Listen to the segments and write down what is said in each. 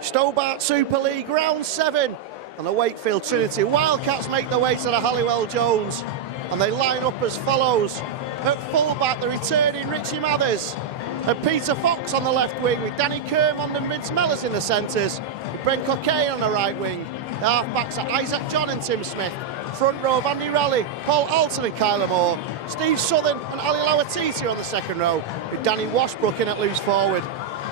Stobart Super League round 7, and the Wakefield Trinity Wildcats make their way to the Halliwell Jones, and they line up as follows. At fullback, the returning Richie Mathers, and Peter Fox on the left wing, with Danny Kermond and Vince Mellors in the centres, with Brent Cockayne on the right wing. The half-backs are Isaac John and Tim Smith. Front row of Andy Raleigh, Paul Alton and Kyler Moore. Steve Southern and Ali Lawatiti on the second row, with Danny Washbrook in at loose forward.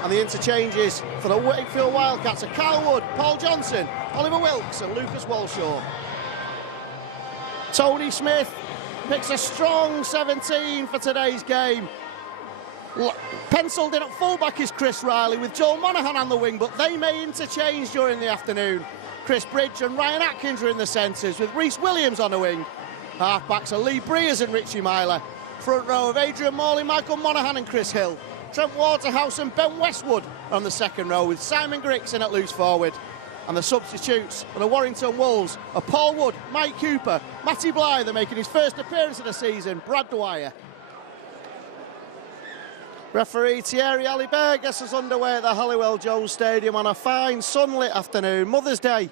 And the interchanges for the Wakefield Wildcats are Kyle Wood, Paul Johnson, Oliver Wilkes and Lucas Walshaw. Tony Smith picks a strong 17 for today's game. Pencilled in at fullback is Chris Riley, with Joel Monaghan on the wing, but they may interchange during the afternoon. Chris Bridge and Ryan Atkins are in the centres, with Rhys Williams on the wing. Half-backs are Lee Breers and Richie Myler. Front row of Adrian Morley, Michael Monaghan and Chris Hill. Trent Waterhouse and Ben Westwood on the second row, with Simon Grix in at loose forward. And the substitutes for the Warrington Wolves are Paul Wood, Mike Cooper, Matty Blythe making his first appearance of the season, Brad Dwyer. Referee Thierry Alibert gets us underway at the Halliwell Jones Stadium on a fine sunlit afternoon. Mother's Day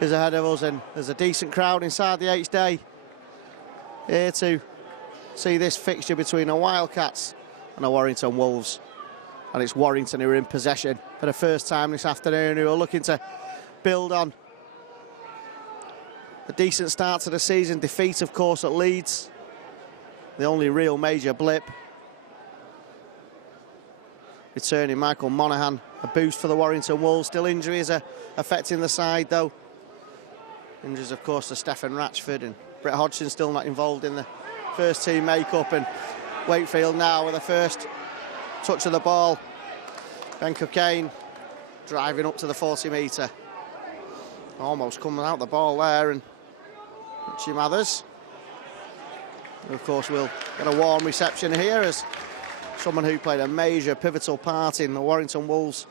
is ahead of us, and there's a decent crowd inside the H-Day here to see this fixture between the Wildcats and the Warrington Wolves. And it's Warrington who are in possession for the first time this afternoon, who are looking to build on a decent start to the season. Defeat, of course, at Leeds, the only real major blip. Returning Michael Monaghan, a boost for the Warrington Wolves. Still injuries are affecting the side, though. Injuries, of course, to Stefan Ratchford, and Brett Hodgson still not involved in the first team makeup. And Wakefield now with the first touch of the ball. Ben Cockayne driving up to the 40-metre. Almost coming out the ball there, and Richie Mathers, who, of course, will get a warm reception here as someone who played a major pivotal part in the Warrington Wolves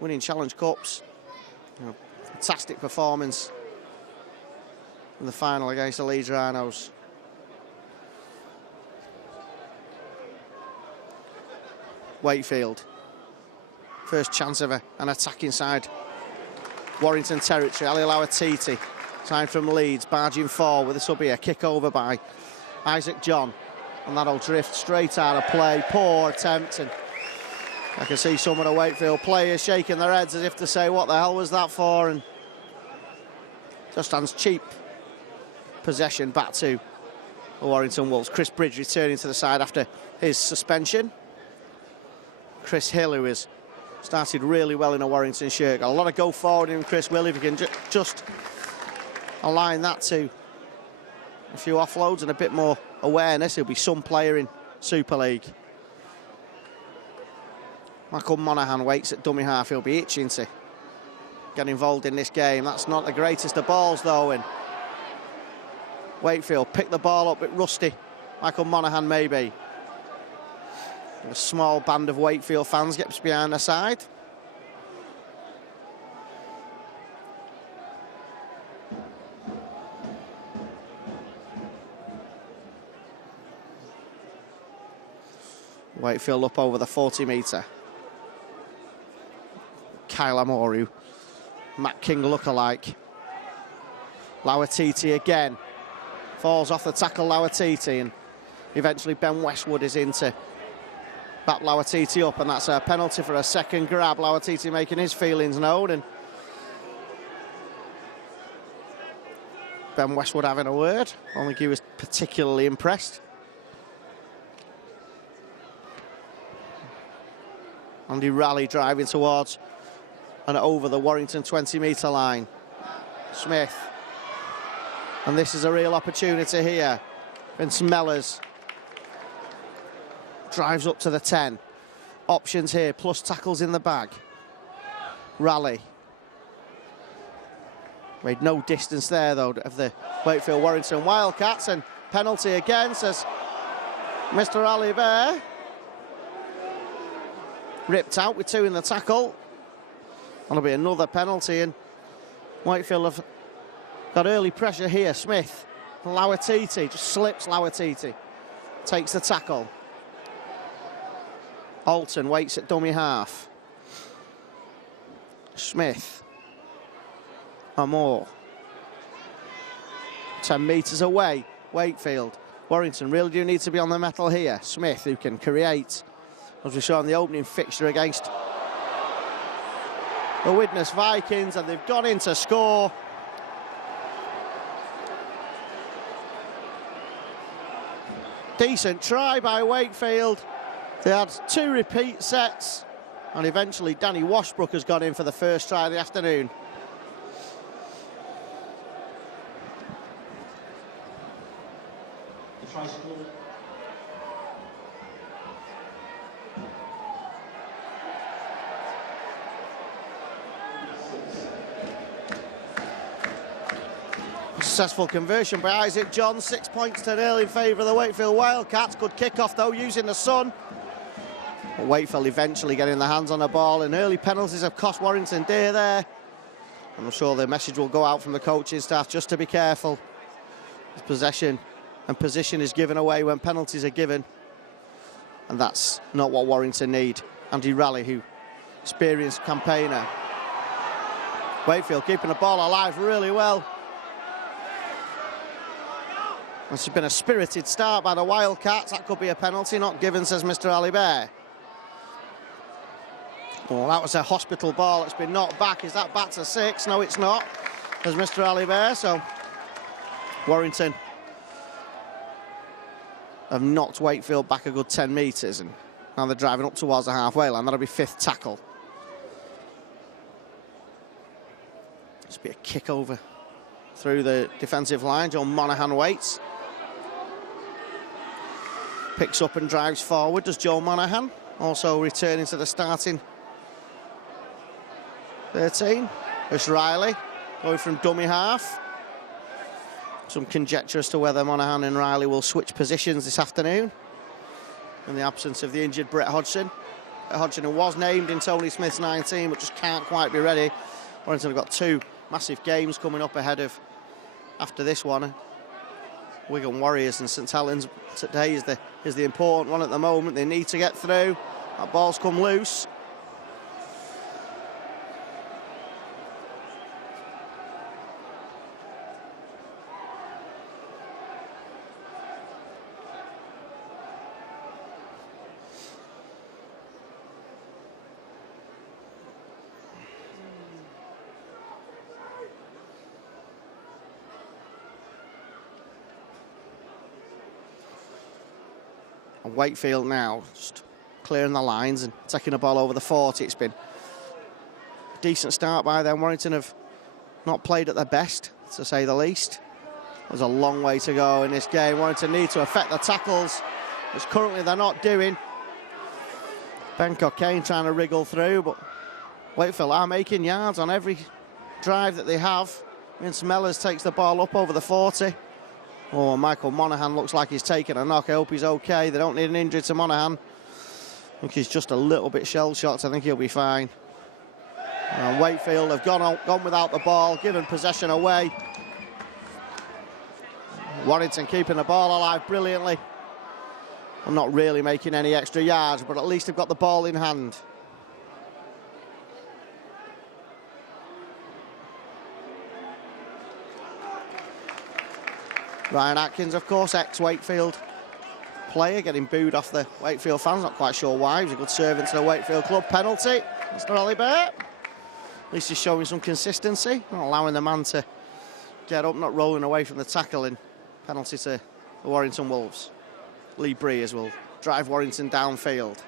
winning Challenge Cups. Fantastic performance in the final against the Leeds Rhinos. Wakefield, first chance of an attack inside Warrington territory. Ali Lawatiti, signed from Leeds, barging forward. This will be a kick over by Isaac John, and that'll drift straight out of play. Poor attempt, and I can see some of the Wakefield players shaking their heads as if to say, what the hell was that for? And just hands cheap possession back to the Warrington Wolves. Chris Bridge returning to the side after his suspension. Chris Hill, who has started really well in a Warrington shirt. Got a lot of go forward in Chris Will. If you can just align that to a few offloads and a bit more awareness, he'll be some player in Super League. Michael Monaghan waits at dummy half. He'll be itching to get involved in this game. That's not the greatest of balls, though, and Wakefield picked the ball up a bit rusty. Michael Monaghan maybe. A small band of Wakefield fans gets behind the side. Wakefield up over the 40-metre. Kyle Amoru, Matt King lookalike. Lawatiti again. Falls off the tackle, Lawatiti, and eventually Ben Westwood is in to back Lawatiti up, and that's a penalty for a second grab. Lawatiti making his feelings known, and Ben Westwood having a word. I don't think he was particularly impressed. Andy Raleigh driving towards and over the Warrington 20-metre line. Smith. And this is a real opportunity here. Vince Mellors drives up to the 10. Options here, plus tackles in the bag. Raleigh. Made no distance there, though, of the Wakefield Warrington Wildcats. And penalty again, says Mr. Alibert. Ripped out with 2 in the tackle. That'll be another penalty, and Wakefield have got early pressure here. Smith, Lawatiti, just slips Lawatiti. Takes the tackle. Alton waits at dummy half. Smith. Amore. 10 metres away. Wakefield. Warrington really do need to be on the metal here. Smith, who can create, as we saw in the opening fixture against the Widnes Vikings, and they've gone in to score. Decent try by Wakefield. They had 2 repeat sets, and eventually Danny Washbrook has gone in for the first try of the afternoon. Successful conversion by Isaac John, 6 points to 0 in favour of the Wakefield Wildcats. Good kick-off though, using the sun. But Wakefield eventually getting their hands on the ball, and early penalties have cost Warrington dear there. I'm sure the message will go out from the coaching staff just to be careful. Possession and position is given away when penalties are given, and that's not what Warrington need. Andy Raleigh, who experienced campaigner. Wakefield keeping the ball alive really well. This has been a spirited start by the Wildcats. That could be a penalty, not given, says Mr. Alibert. Well, that was a hospital ball. It's been knocked back. Is that back to 6? No, it's not, says Mr. Alibert. So Warrington have knocked Wakefield back a good 10 metres, and now they're driving up towards the halfway line. That'll be 5th tackle. This will be a kick over through the defensive line. John Monaghan waits. Picks up and drives forward, does Joe Monaghan. Also returning to the starting 13. There's Riley going from dummy half. Some conjecture as to whether Monaghan and Riley will switch positions this afternoon in the absence of the injured Brett Hodgson. Brett Hodgson, who was named in Tony Smith's 19 but just can't quite be ready. Warrington have got 2 massive games coming up ahead of after this one. Wigan Warriors and St Helens today is the important one at the moment. They need to get through. That ball's come loose. And Wakefield now just clearing the lines and taking the ball over the 40. It's been a decent start by them. Warrington have not played at their best, to say the least. There's a long way to go in this game. Warrington need to affect the tackles, which currently they're not doing. Ben Cockayne trying to wriggle through, but Wakefield are making yards on every drive that they have. Vince Mellors takes the ball up over the 40. Oh, Michael Monaghan looks like he's taking a knock. I hope he's okay. They don't need an injury to Monaghan. I think he's just a little bit shell-shocked. I think he'll be fine. And Wakefield have gone without the ball, given possession away. Warrington keeping the ball alive brilliantly. I'm not really making any extra yards, but at least they've got the ball in hand. Ryan Atkins, of course, ex-Wakefield player, getting booed off the Wakefield fans. Not quite sure why. He was a good servant to the Wakefield club. Penalty, Mr. Alibert. At least he's showing some consistency, not allowing the man to get up, not rolling away from the tackle. In penalty to the Warrington Wolves. Lee Breers will drive Warrington downfield.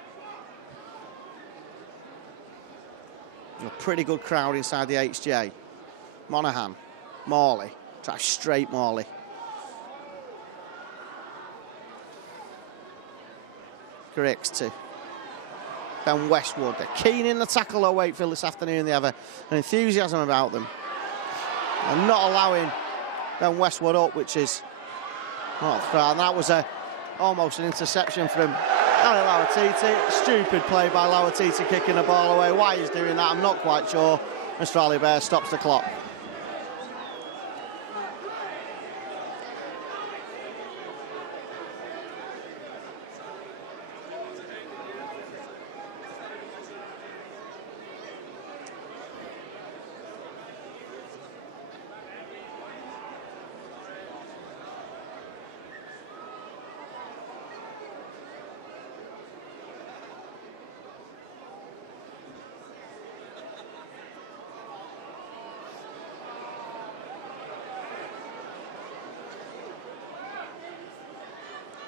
A pretty good crowd inside the HJ. Monaghan, Morley, drive straight Morley. Griggs to Ben Westwood. They're keen in the tackle at Wakefield this afternoon. They have an enthusiasm about them. And not allowing Ben Westwood up, which is not fair. And that was almost an interception from Ali Lauatiti. Stupid play by Lauatiti, kicking the ball away. Why he's doing that, I'm not quite sure. Mr. Alibert stops the clock.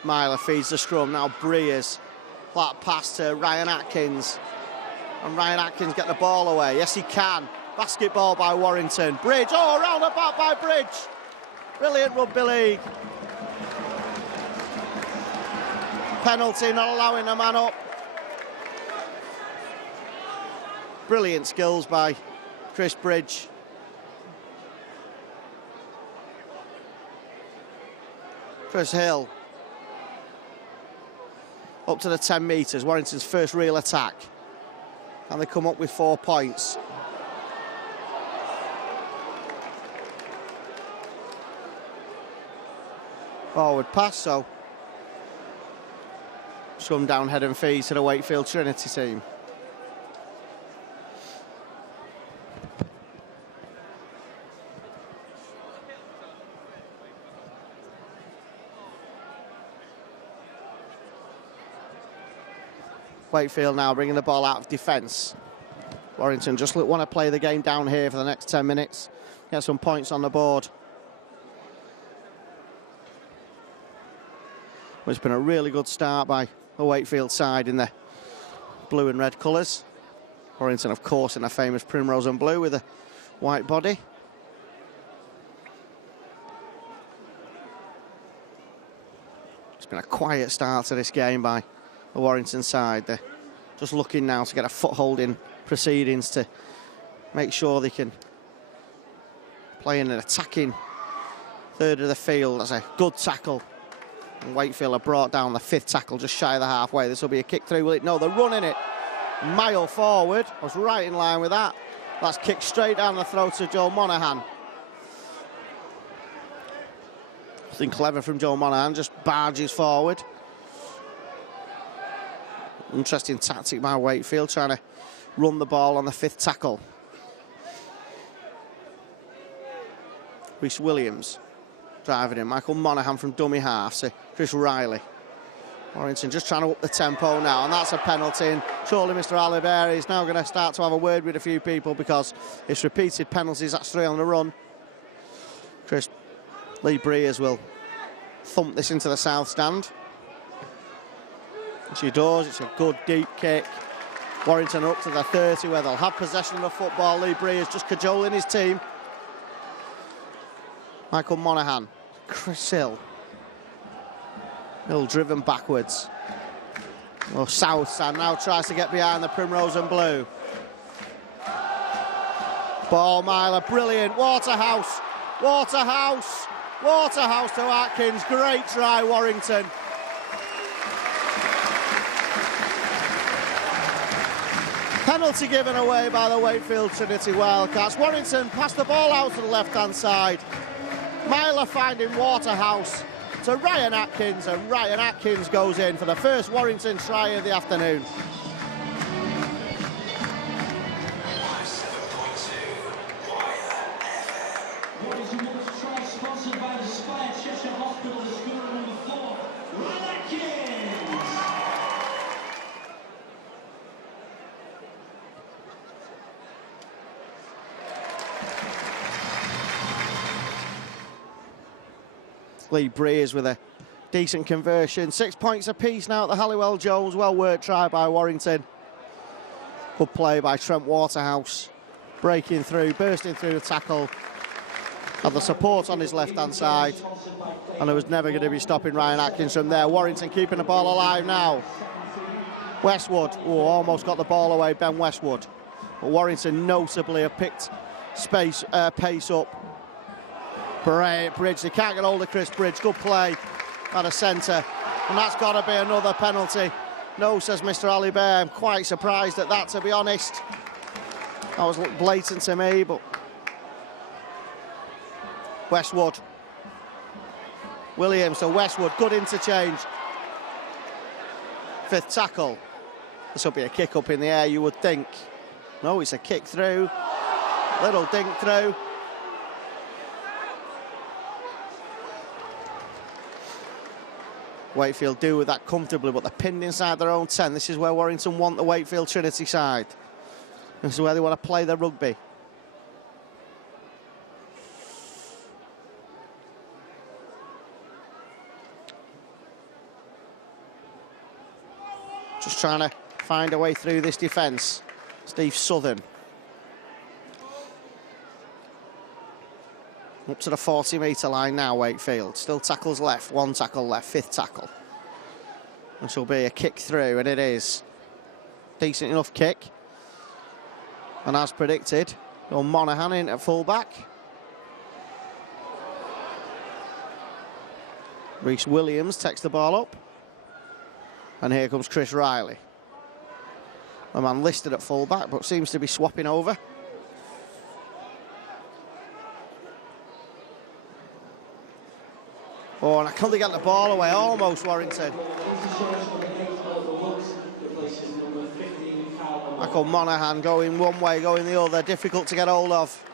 Myler feeds the scrum. Now Breers. Flat pass to Ryan Atkins. And Ryan Atkins get the ball away. Yes, he can. Basketball by Warrington. Bridge. Oh, around the back by Bridge. Brilliant rugby league. Penalty, not allowing a man up. Brilliant skills by Chris Bridge. Chris Hill. Up to the 10 metres. Warrington's first real attack. And they come up with 4 points. Forward pass, so some down head and feed to the Wakefield Trinity team. Wakefield now bringing the ball out of defence. Warrington just want to play the game down here for the next 10 minutes. Get some points on the board. Well, it's been a really good start by the Wakefield side in the blue and red colours. Warrington, of course, in their famous primrose and blue with a white body. It's been a quiet start to this game by the Warrington side. They're just looking now to get a foothold in proceedings to make sure they can play in an attacking third of the field. That's a good tackle. And Wakefield have brought down the 5th tackle just shy of the halfway. This will be a kick through, will it? No, they're running it. Mile forward. I was right in line with that. That's kicked straight down the throat of Joe Monaghan. Nothing clever from Joe Monaghan, just barges forward. Interesting tactic by Wakefield, trying to run the ball on the 5th tackle. Rhys Williams driving in. Michael Monaghan from dummy half to Chris Riley. Warrington just trying to up the tempo now, and that's a penalty. And surely Mr. Alibert is now going to start to have a word with a few people because it's repeated penalties. That's 3 on the run. Chris Lee Breers will thump this into the south stand. She does. It's a good deep kick. Warrington are up to the 30 where they'll have possession of the football. Lee Breers just cajoling his team. Michael Monaghan. Chris Hill. Hill driven backwards. Well, south stand now tries to get behind the primrose and blue. Ball Myler, brilliant. Waterhouse. Waterhouse. Waterhouse to Atkins. Great try, Warrington. Penalty given away by the Wakefield Trinity Wildcats. Warrington passed the ball out to the left-hand side. Myler finding Waterhouse to Ryan Atkins, and Ryan Atkins goes in for the first Warrington try of the afternoon. Lee Breers with a decent conversion. 6 points apiece now at the Halliwell Jones. Well worked try by Warrington. Good play by Trent Waterhouse. Breaking through, bursting through the tackle. Had the support on his left-hand side. And there was never going to be stopping Ryan Atkins from there. Warrington keeping the ball alive now. Westwood, almost got the ball away, Ben Westwood. But Warrington notably have picked pace up. Bridge, they can't get hold of Chris Bridge. Good play at a centre. And that's got to be another penalty. No, says Mr. Alibert. I'm quite surprised at that, to be honest. That was blatant to me, but... Westwood. Williams to Westwood. Good interchange. 5th tackle. This will be a kick up in the air, you would think. No, it's a kick through. Little dink through. Wakefield do with that comfortably, but they're pinned inside their own 10. This is where Warrington want the Wakefield Trinity side. This is where they want to play their rugby. just trying to find a way through this defence. Steve Southern. Up to the 40-metre line now, Wakefield. Still tackles left, one tackle left, fifth tackle. This will be a kick through, and it is. Decent enough kick. And as predicted, Monaghan in at full-back. Rhys Williams takes the ball up. And here comes Chris Riley. A man listed at full-back, but seems to be swapping over. Oh, and I can't get the ball away, almost, Warrington. Michael Monaghan going one way, going the other, difficult to get hold of.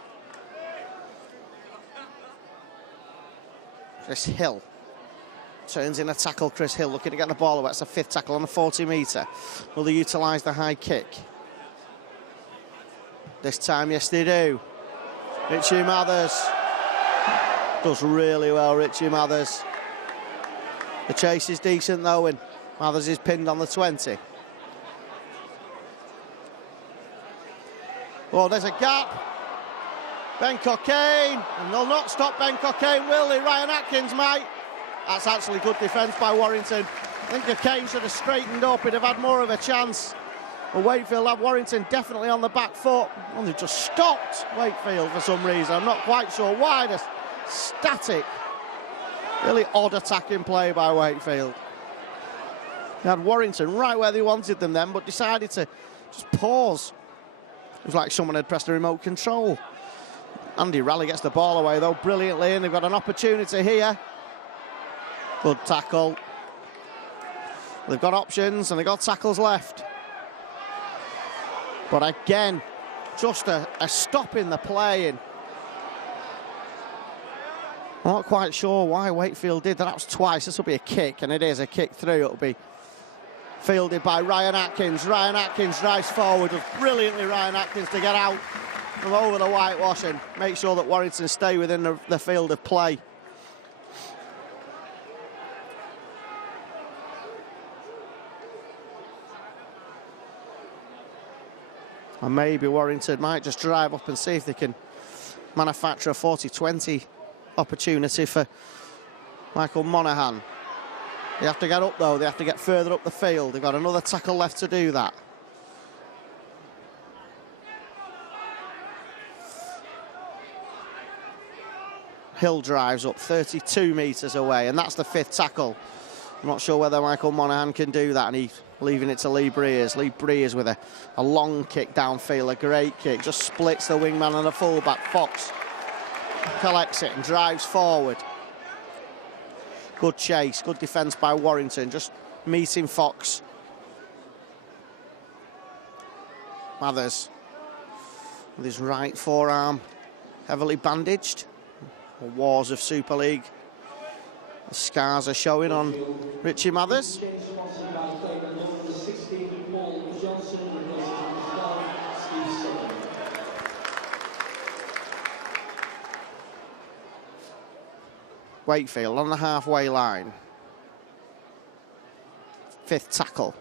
Chris Hill turns in a tackle. Chris Hill looking to get the ball away. That's the fifth tackle on the 40-metre. Will they utilise the high kick? This time, yes, they do. Richie Mathers does really well, Richie Mathers. The chase is decent, though, and Mathers is pinned on the 20. Oh, there's a gap. Ben Cockayne, and they'll not stop Ben Cockayne, will they? Ryan Atkins might. That's actually good defence by Warrington. I think Cockayne should have straightened up, he'd have had more of a chance. But Wakefield have Warrington definitely on the back foot. And they've just stopped Wakefield for some reason. I'm not quite sure why. They're static. Really odd attacking play by Wakefield. They had Warrington right where they wanted them then, but decided to just pause. It was like someone had pressed the remote control. Andy Raleigh gets the ball away, though, brilliantly, and they've got an opportunity here. Good tackle. They've got options, and they've got tackles left. But again, just a stop in the playing. I'm not quite sure why Wakefield did that. That was twice. This will be a kick, and it is a kick through. It'll be fielded by Ryan Atkins. Ryan Atkins drives forward. Does brilliantly, Ryan Atkins, to get out from over the whitewash and make sure that Warrington stay within the field of play. And maybe Warrington might just drive up and see if they can manufacture a 40-20 opportunity for Michael Monaghan. They have to get up, though. They have to get further up the field. They've got another tackle left to do that. Hill drives up 32 metres away, and that's the fifth tackle. I'm not sure whether Michael Monaghan can do that, and he's leaving it to Lee Breers. Lee Breers with a long kick downfield, a great kick. Just splits the wingman and the fullback. Fox collects it and drives forward. Good chase, good defence by Warrington, just meeting Fox. Mathers with his right forearm heavily bandaged. The wars of Super League. The scars are showing on Richie Mathers. Wakefield on the halfway line. Fifth tackle.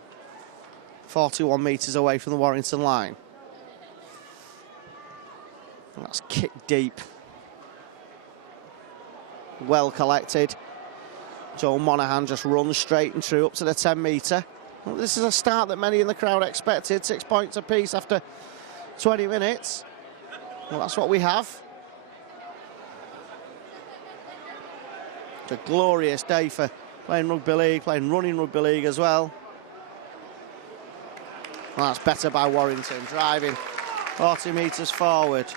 41 metres away from the Warrington line. And that's kicked deep. Well collected. Joe Monaghan just runs straight and true up to the 10-metre. Well, this is a start that many in the crowd expected. 6 points apiece after 20 minutes. Well, that's what we have. It's a glorious day for playing rugby league, playing running rugby league as well. Well, that's better by Warrington, driving 40 metres forward.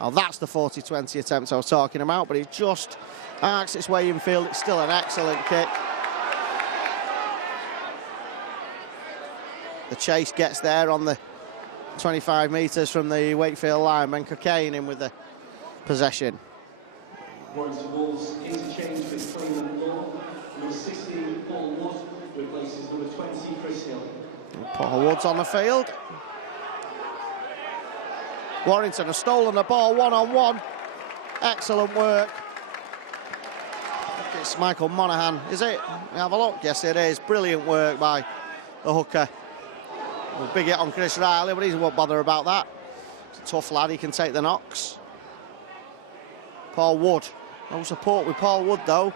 Well, that's the 40-20 attempt I was talking about, but it just arcs its way infield. It's still an excellent kick. The chase gets there on the 25 metres from the Wakefield line. Ben Cockayne in with the possession. Warrington Wolves interchange with Clayman Law. Number 16, Paul Wood, replaces number 20, Chris Hill. Paul Wood's on the field. Warrington has stolen the ball one-on-one. Excellent work. It's Michael Monaghan, is it? Have a look. Yes, it is. Brilliant work by the hooker. A big hit on Chris Riley, but he won't bother about that. He's a tough lad, he can take the knocks. Paul Wood. No support with Paul Wood, though.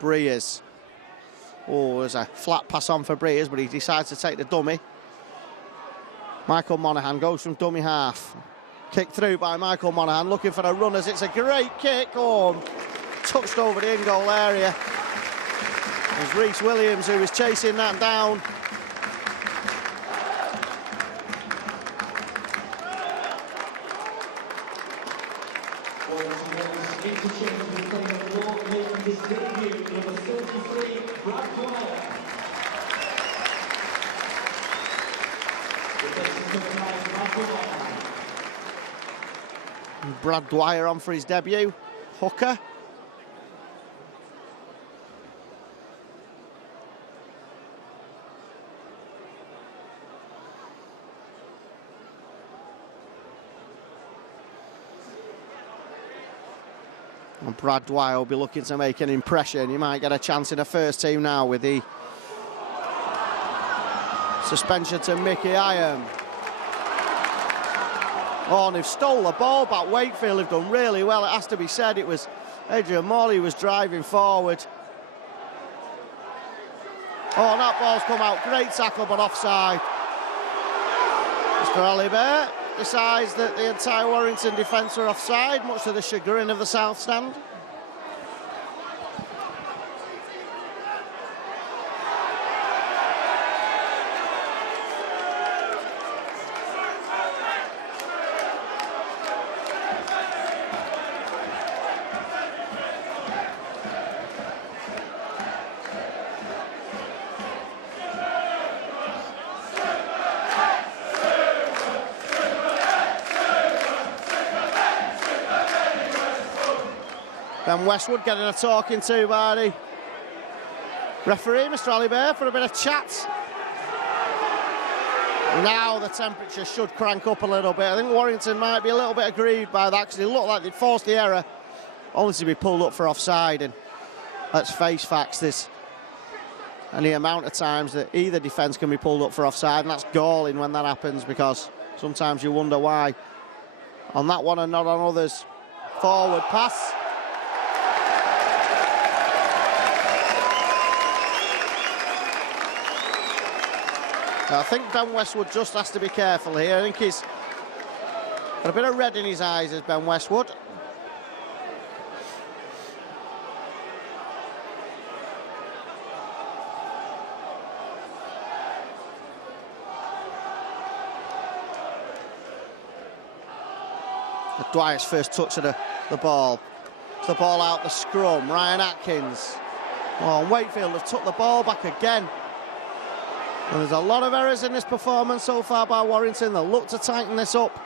Breers. Oh, there's a flat pass on for Breers, but he decides to take the dummy. Michael Monaghan goes from dummy half. Kick through by Michael Monaghan, looking for the runners. It's a great kick. Oh, touched over the in-goal area. There's Rhys Williams who was chasing that down. Brad Dwyer on for his debut. Hooker. And Brad Dwyer will be looking to make an impression. He might get a chance in the first team now with the suspension to Mickey Iron. Oh, and they've stole the ball back. Wakefield have done really well. It has to be said, it was Adrian Morley was driving forward. Oh, and that ball's come out. Great tackle, but offside. Mr. Alibert decides that the entire Warrington defence are offside, much to the chagrin of the South Stand. Ben Westwood getting a talking to by the referee, Mr. Alibert, for a bit of chat. Now the temperature should crank up a little bit. I think Warrington might be a little bit aggrieved by that because it looked like they'd forced the error only to be pulled up for offside. And let's face facts, there's any amount of times that either defence can be pulled up for offside, and that's galling when that happens because sometimes you wonder why. On that one and not on others. Forward pass. I think Ben Westwood just has to be careful here. I think he's got a bit of red in his eyes as Ben Westwood. Dwyer's first touch of the ball. It's the ball out the scrum. Ryan Atkins. Oh, and Wakefield have took the ball back again. And there's a lot of errors in this performance so far by Warrington. They'll look to tighten this up.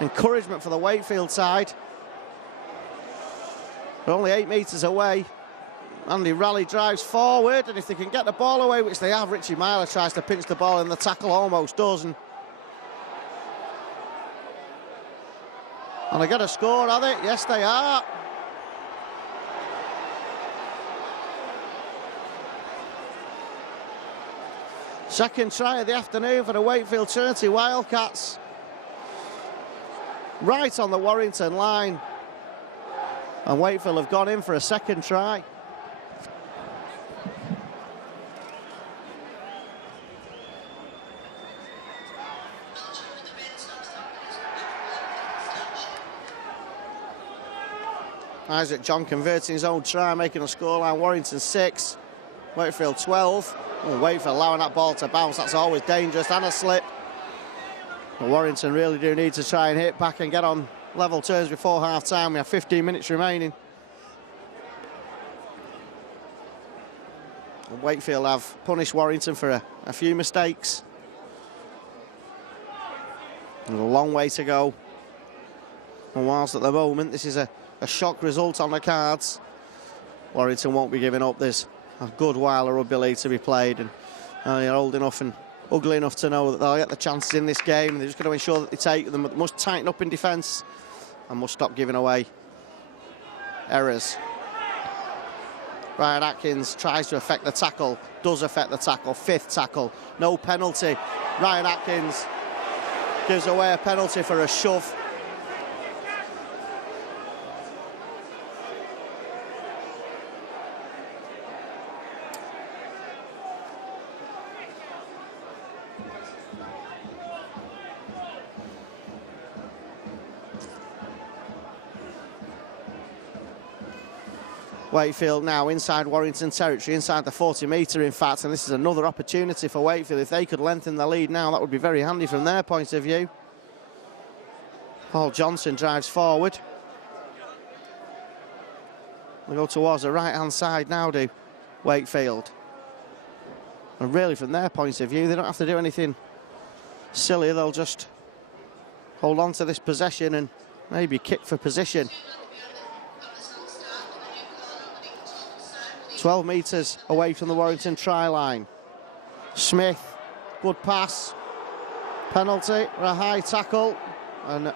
Encouragement for the Wakefield side. They're only 8 metres away. Andy Raleigh drives forward, and if they can get the ball away, which they have, Richie Myler tries to pinch the ball, and the tackle almost does. And they're going to score, are they? Yes, they are. Second try of the afternoon for the Wakefield Trinity Wildcats. Right on the Warrington line. And Wakefield have gone in for a second try. Isaac John converting his own try, making a scoreline. Warrington 6, Wakefield 12. Oh, Wakefield allowing that ball to bounce. That's always dangerous, and a slip. But Warrington really do need to try and hit back and get on level terms before half-time. We have 15 minutes remaining. And Wakefield have punished Warrington for a few mistakes. There's a long way to go. And whilst at the moment this is a shock result on the cards, Warrington won't be giving up. There's a good while of rugby league to be played, and they're old enough and ugly enough to know that they'll get the chances in this game. They're just going to ensure that they take them. They must tighten up in defence and must stop giving away errors. Ryan Atkins tries to affect the tackle, does affect the tackle, 5th tackle, no penalty. Ryan Atkins gives away a penalty for a shove. Wakefield now inside Warrington territory, inside the 40-metre in fact, and this is another opportunity for Wakefield. If they could lengthen the lead now, that would be very handy from their point of view. Paul Johnson drives forward. They go towards the right-hand side now, do Wakefield. And really, from their point of view, they don't have to do anything silly. They'll just hold on to this possession and maybe kick for position. 12 metres away from the Warrington try line. Smith, good pass. Penalty or a high tackle. And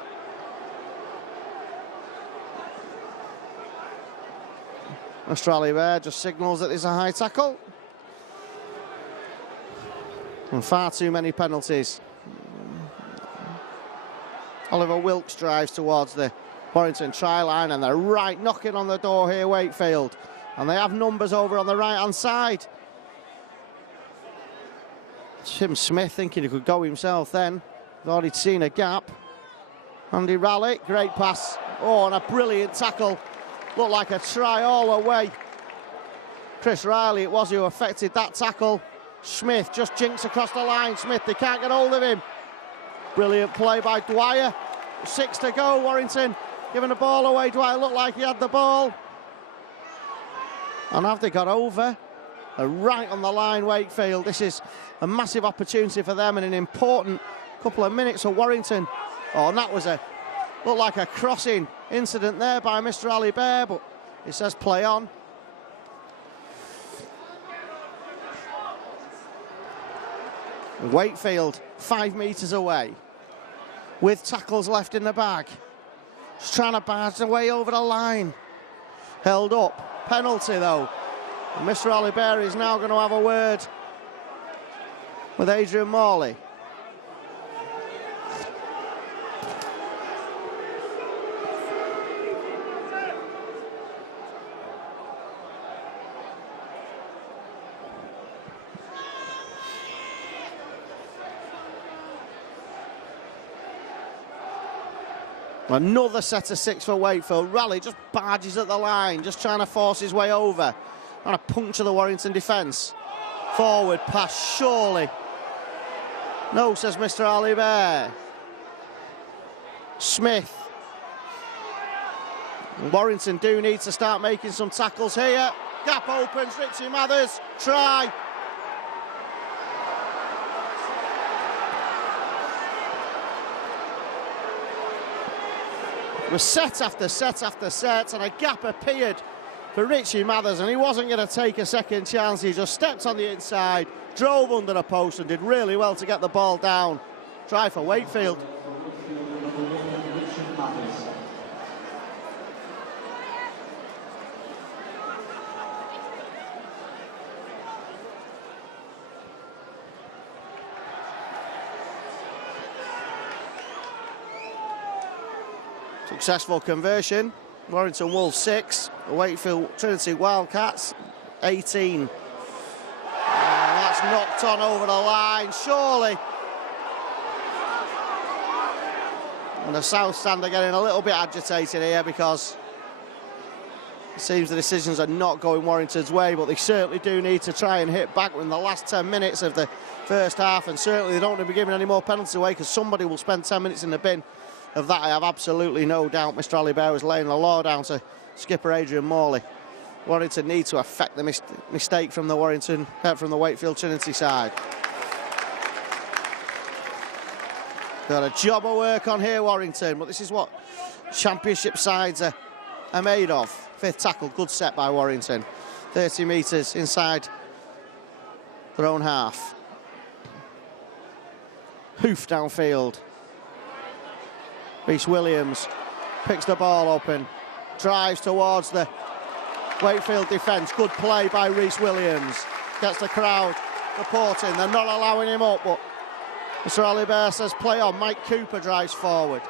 Mr. Ali Bear just signals that there's a high tackle. And far too many penalties. Oliver Wilkes drives towards the Warrington try line, and they're right knocking on the door here, Wakefield. And they have numbers over on the right-hand side. Tim Smith thinking he could go himself then. Thought he'd seen a gap. Andy Raleigh, great pass. Oh, and a brilliant tackle. Looked like a try all the way. Chris Riley it was who affected that tackle. Smith just jinks across the line. Smith, they can't get hold of him. Brilliant play by Dwyer. 6 to go, Warrington giving the ball away. Dwyer looked like he had the ball. And have they got over? They're right on the line, Wakefield. This is a massive opportunity for them and an important couple of minutes for Warrington. Oh, and that was looked like a crossing incident there by Mr. Ali Bear, but it says play on. Wakefield 5 metres away with tackles left in the bag. Just trying to barge their way over the line. Held up. Penalty though. And Mr. Ali Bear is now going to have a word with Adrian Morley. Another set of 6 for Wakefield. Raleigh just barges at the line, just trying to force his way over. Trying to puncture the Warrington defence. Forward pass, surely. No, says Mr. Ali Bear. Smith. Warrington do need to start making some tackles here. Gap opens, Richie Mathers, try. It was set after set after set, and a gap appeared for Richie Mathers, and he wasn't going to take a second chance. He just stepped on the inside, drove under the post, and did really well to get the ball down. Try for Wakefield. Successful conversion. Warrington Wolves 6, Wakefield Trinity Wildcats 18. That's knocked on over the line, surely. And the South Stand are getting a little bit agitated here because it seems the decisions are not going Warrington's way, but they certainly do need to try and hit back in the last 10 minutes of the first half, and certainly they don't want to be giving any more penalties away because somebody will spend 10 minutes in the bin. Of that, I have absolutely no doubt. Mr. Ali Bear was laying the law down to skipper Adrian Morley. Warrington need to affect the mistake from the Wakefield Trinity side. Got a job of work on here, Warrington, but this is what championship sides are made of. 5th tackle, good set by Warrington. 30 metres inside their own half. hoof downfield. Rhys Williams picks the ball up and drives towards the Wakefield defence. Good play by Rhys Williams. Gets the crowd supporting. They're not allowing him up, but Mr. Alibert says play on. Mike Cooper drives forward.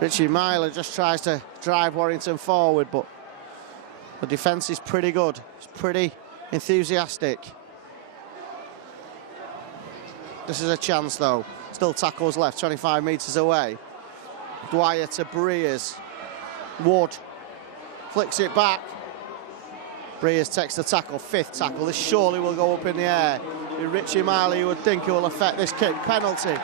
Richie Myler just tries to drive Warrington forward, but the defence is pretty good. It's pretty enthusiastic. This is a chance though. Still tackles left, 25 metres away. Dwyer to Breers. Wood flicks it back. Breers takes the tackle, 5th tackle. This surely will go up in the air. Richie Myler, you would think it will affect this kick. Penalty.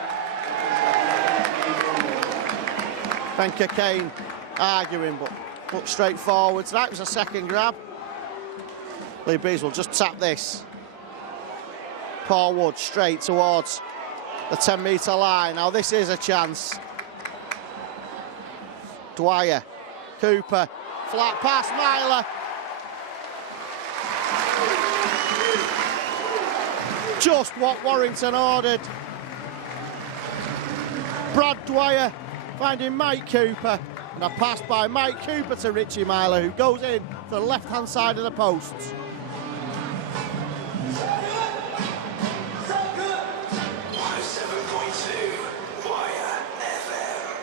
Ben Cockayne arguing, but look straight forward. So that was a second grab. Lee Breeze will just tap this. Paul Wood straight towards the 10-metre line. Now this is a chance. Dwyer, Cooper, flat pass, Myler. Just what Warrington ordered. Brad Dwyer finding Mike Cooper, and a pass by Mike Cooper to Richie Myler, who goes in to the left-hand side of the posts.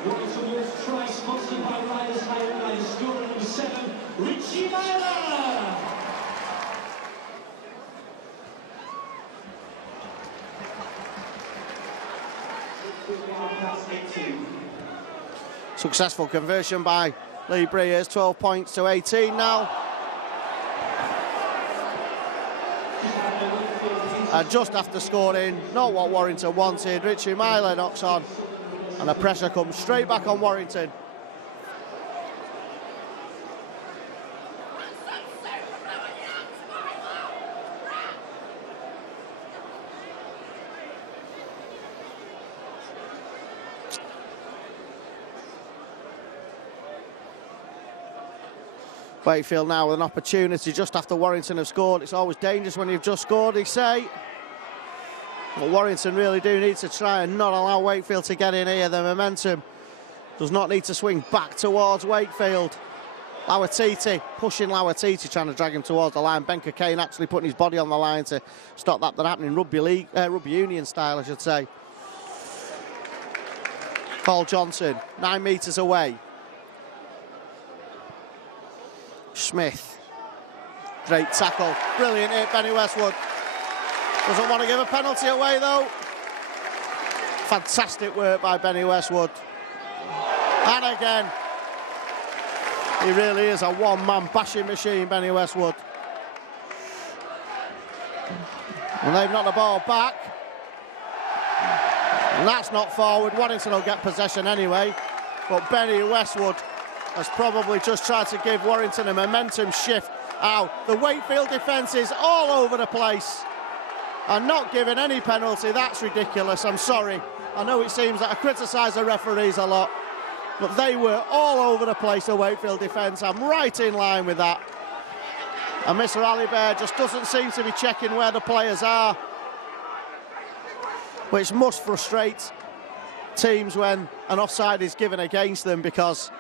Warrington Wolves try sponsored by Riders Hire by scorer number 7, Richie Myler. Successful conversion by Lee Breers, 12 points to 18 now. And just after scoring, not what Warrington wanted, Richie Myler knocks on, and the pressure comes straight back on Warrington. Wakefield now with an opportunity just after Warrington have scored. It's always dangerous when you've just scored, they say. But Warrington really do need to try and not allow Wakefield to get in here. The momentum does not need to swing back towards Wakefield. Lauatiti, pushing Lauatiti, trying to drag him towards the line. Ben Cockayne actually putting his body on the line to stop that happening. Rugby union style, I should say. Paul Johnson, 9 metres away. Smith, great tackle, brilliant hit, Benny Westwood. Doesn't want to give a penalty away though. Fantastic work by Benny Westwood. And again, he really is a one-man bashing machine, Benny Westwood. And they've knocked the ball back. And that's not forward. Warrington will get possession anyway. But Benny Westwood has probably just tried to give Warrington a momentum shift. The Wakefield defence is all over the place and not giving any penalty. That's ridiculous, I'm sorry. I know it seems that I criticise the referees a lot, but they were all over the place, the Wakefield defence. I'm right in line with that. And Mr. Alibert just doesn't seem to be checking where the players are, which must frustrate teams when an offside is given against them, because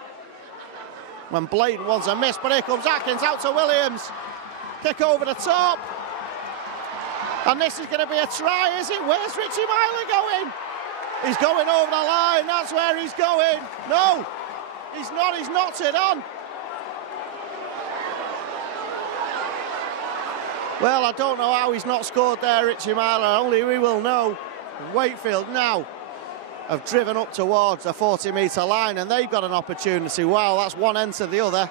when blatant ones are missed. But here comes Atkins out to Williams. Kick over the top. And this is going to be a try, is it? Where's Richie Myler going? He's going over the line. That's where he's going. No, he's not. He's knocked it on. Well, I don't know how he's not scored there, Richie Myler. Only we will know. Wakefield now have driven up towards the 40-metre line, and they've got an opportunity. Wow, that's one end to the other.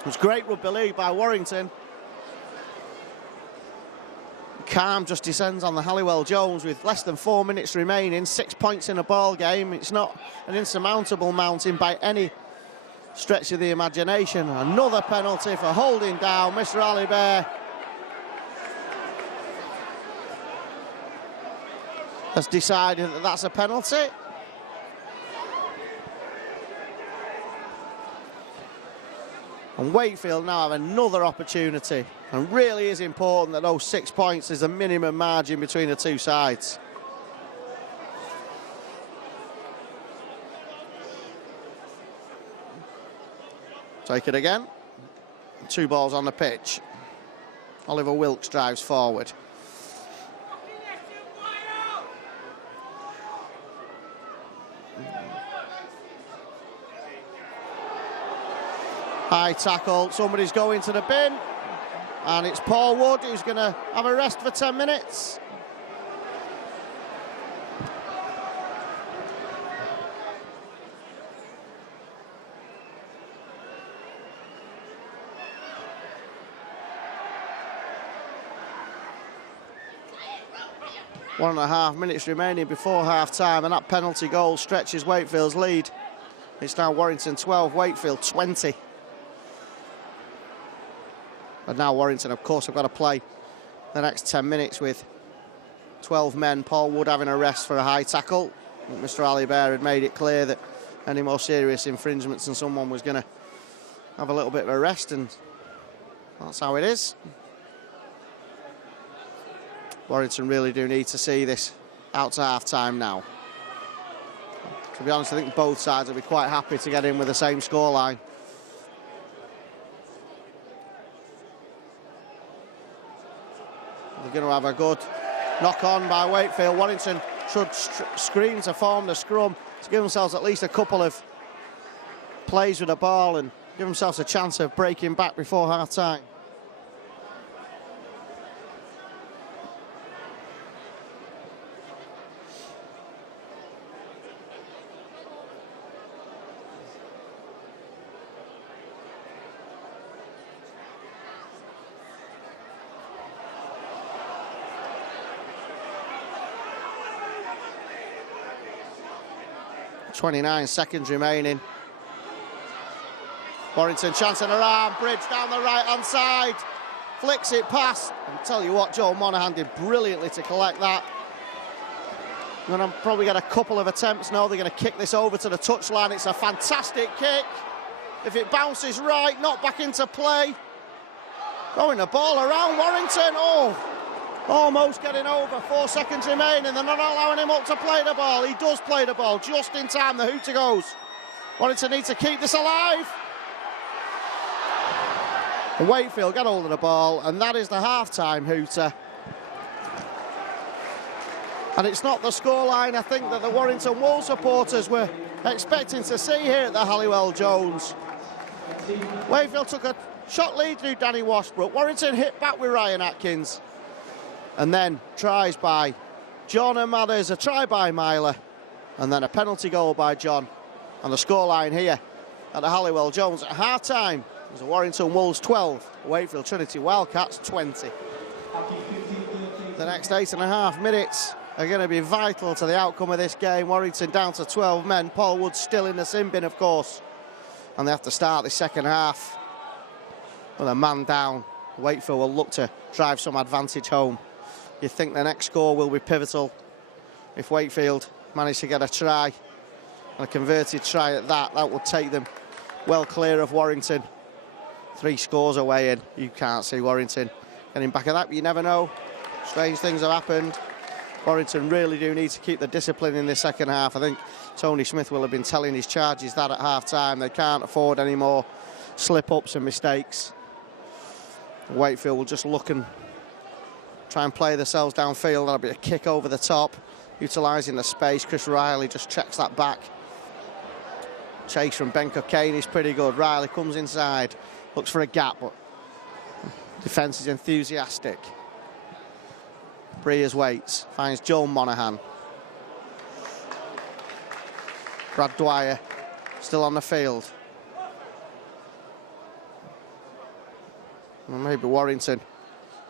It was great rugby league by Warrington. Calm just descends on the Halliwell Jones with less than 4 minutes remaining, 6 points in a ball game. It's not an insurmountable mountain by any stretch of the imagination. Another penalty for holding down Mr. Alibert. Has decided that that's a penalty. And Wakefield now have another opportunity. And really is important that those 6 points is the minimum margin between the two sides. Take it again. 2 balls on the pitch. Oliver Wilkes drives forward. High tackle, somebody's going to the bin, and it's Paul Wood who's going to have a rest for 10 minutes. One and a half minutes remaining before half-time, and that penalty goal stretches Wakefield's lead. It's now Warrington 12, Wakefield 20. And now Warrington, of course, have got to play the next 10 minutes with 12 men. Paul Wood having a rest for a high tackle. Mr. Ali Bear had made it clear that any more serious infringements and someone was going to have a little bit of a rest, and that's how it is. Warrington really do need to see this out to half-time now. To be honest, I think both sides will be quite happy to get in with the same scoreline. They're going to have a good knock-on by Wakefield. Warrington should screen to form the scrum to give themselves at least a couple of plays with the ball and give themselves a chance of breaking back before half-time. .29 seconds remaining. Warrington chancing her arm, Bridge down the right-hand side, flicks it past. And tell you what, Joe Monaghan did brilliantly to collect that. Going to probably get a couple of attempts now. They're going to kick this over to the touchline. It's a fantastic kick. If it bounces right, not back into play. Throwing the ball around Warrington. Oh! Almost getting over, 4 seconds remaining. They're not allowing him up to play the ball. He does play the ball just in time. The hooter goes. Warrington need to keep this alive. And Wakefield get hold of the ball, and that is the half-time hooter. And it's not the scoreline, I think, that the Warrington Wolves supporters were expecting to see here at the Halliwell Jones. Wakefield took a shot lead through Danny Washbrook. Warrington hit back with Ryan Atkins. And then tries by John and Mathers, a try by Myler, and then a penalty goal by John. And the scoreline here at the Halliwell Jones at half-time is the Warrington Wolves 12, Wakefield Trinity Wildcats 20. The next 8.5 minutes are going to be vital to the outcome of this game. Warrington down to 12 men. Paul Wood still in the sin bin, of course. And they have to start the second half with a man down. Wakefield will look to drive some advantage home. You think the next score will be pivotal if Wakefield manage to get a try, and a converted try at that. That would take them well clear of Warrington. 3 scores away in. You can't see Warrington getting back at that, but you never know. Strange things have happened. Warrington really do need to keep the discipline in this second half. I think Tony Smith will have been telling his charges that at half-time. They can't afford any more slip-ups and mistakes. Wakefield will just look and try and play themselves downfield. That'll be a kick over the top, utilising the space. Chris Riley just checks that back. Chase from Ben Cockayne is pretty good. Riley comes inside, looks for a gap, but defence is enthusiastic. Breers waits, finds Joe Monaghan. Brad Dwyer still on the field. Well, maybe Warrington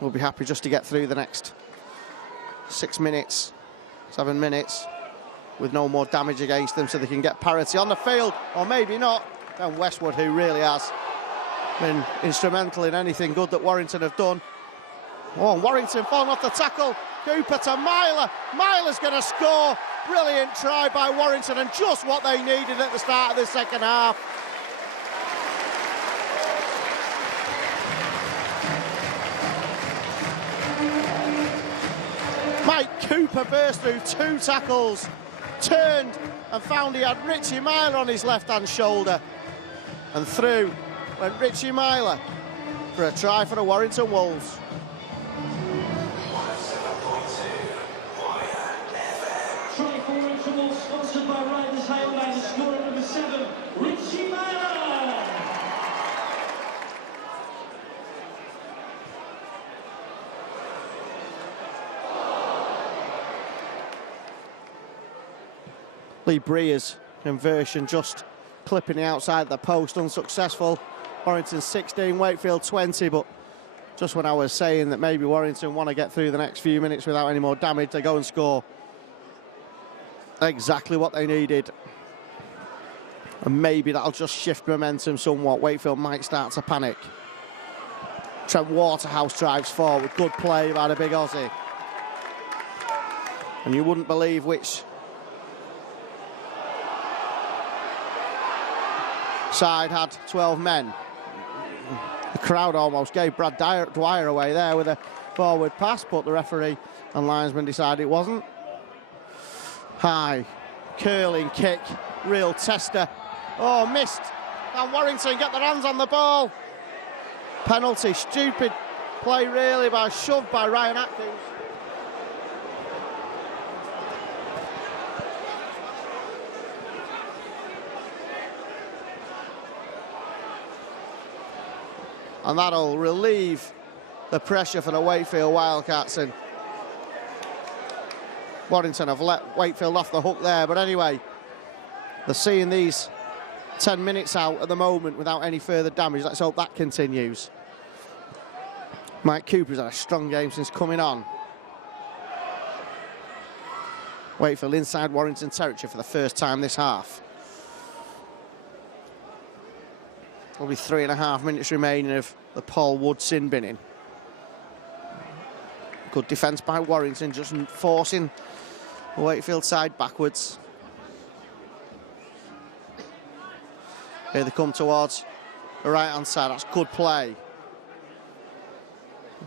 will be happy just to get through the next 6 minutes, 7 minutes, with no more damage against them, so they can get parity on the field, or maybe not. And Westwood, who really has been instrumental in anything good that Warrington have done. Oh, and Warrington falling off the tackle. Cooper to Myler. Myler's going to score. Brilliant try by Warrington, and just what they needed at the start of the second half. Mike Cooper burst through 2 tackles, turned and found he had Richie Myler on his left-hand shoulder. And through went Richie Myler for a try for the Warrington Wolves. Try for Warrington Wolves, sponsored by Riders Highline, scorer number 7, Richie Myler. Lee Breer's conversion just clipping the outside of the post, unsuccessful. Warrington 16, Wakefield 20, but just when I was saying that maybe Warrington want to get through the next few minutes without any more damage, they go and score exactly what they needed. And maybe that'll just shift momentum somewhat. Wakefield might start to panic. Trent Waterhouse drives forward, good play by the big Aussie. And you wouldn't believe which side had 12 men. The crowd almost gave Brad Dwyer away there with a forward pass, but the referee and linesman decided it wasn't. High, curling kick, real tester. Oh, missed. And Warrington get their hands on the ball. Penalty, stupid play really, by shoved by Ryan Atkins. And that'll relieve the pressure for the Wakefield Wildcats, and Warrington have let Wakefield off the hook there. But anyway, they're seeing these 10 minutes out at the moment without any further damage. Let's hope that continues. Mike Cooper's had a strong game since coming on. Wakefield inside Warrington territory for the first time this half. Probably 3.5 minutes remaining of the Paul Wood sin binning. Good defence by Warrington, just forcing the Wakefield side backwards. Here they come towards the right-hand side. That's good play.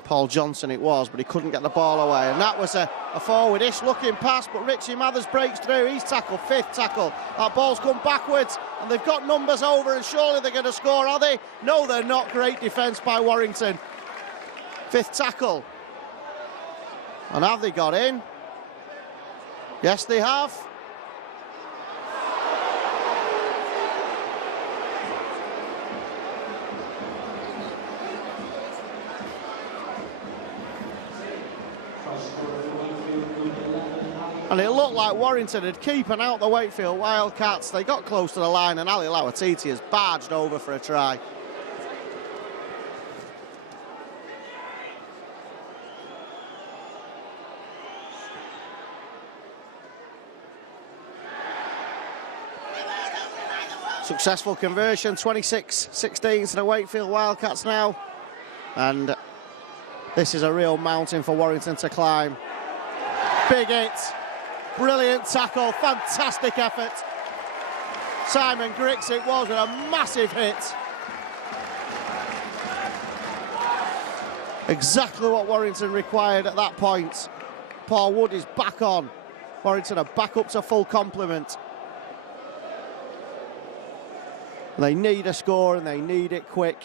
Paul Johnson it was, but he couldn't get the ball away. And that was a forward-ish looking pass, but Richie Mathers breaks through. He's tackled, 5th tackle. That ball's come backwards, and they've got numbers over, and surely they're going to score, are they? No, they're not. Great defence by Warrington. 5th tackle. And have they got in? Yes, they have. And it looked like Warrington had keeping out the Wakefield Wildcats. They got close to the line, and Ali Lawatiti has barged over for a try. Successful conversion, 26-16 to the Wakefield Wildcats now. And this is a real mountain for Warrington to climb. Big hit, brilliant tackle, fantastic effort. Simon Grix it was with a massive hit. Exactly what Warrington required at that point. Paul Wood is back on. Warrington are back up to full complement. They need a score, and they need it quick.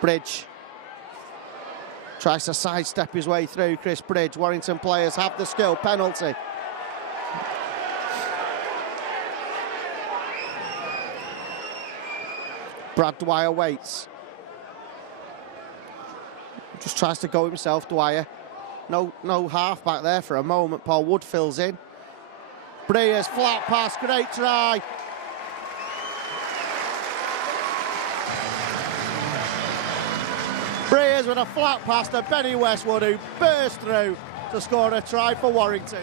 Bridge tries to sidestep his way through. Chris Bridge. Warrington players have the skill. Penalty. Brad Dwyer waits. Just tries to go himself, Dwyer. No half back there for a moment. Paul Wood fills in. Breer's flat pass, great try. Breers with a flat pass to Benny Westwood, who burst through to score a try for Warrington.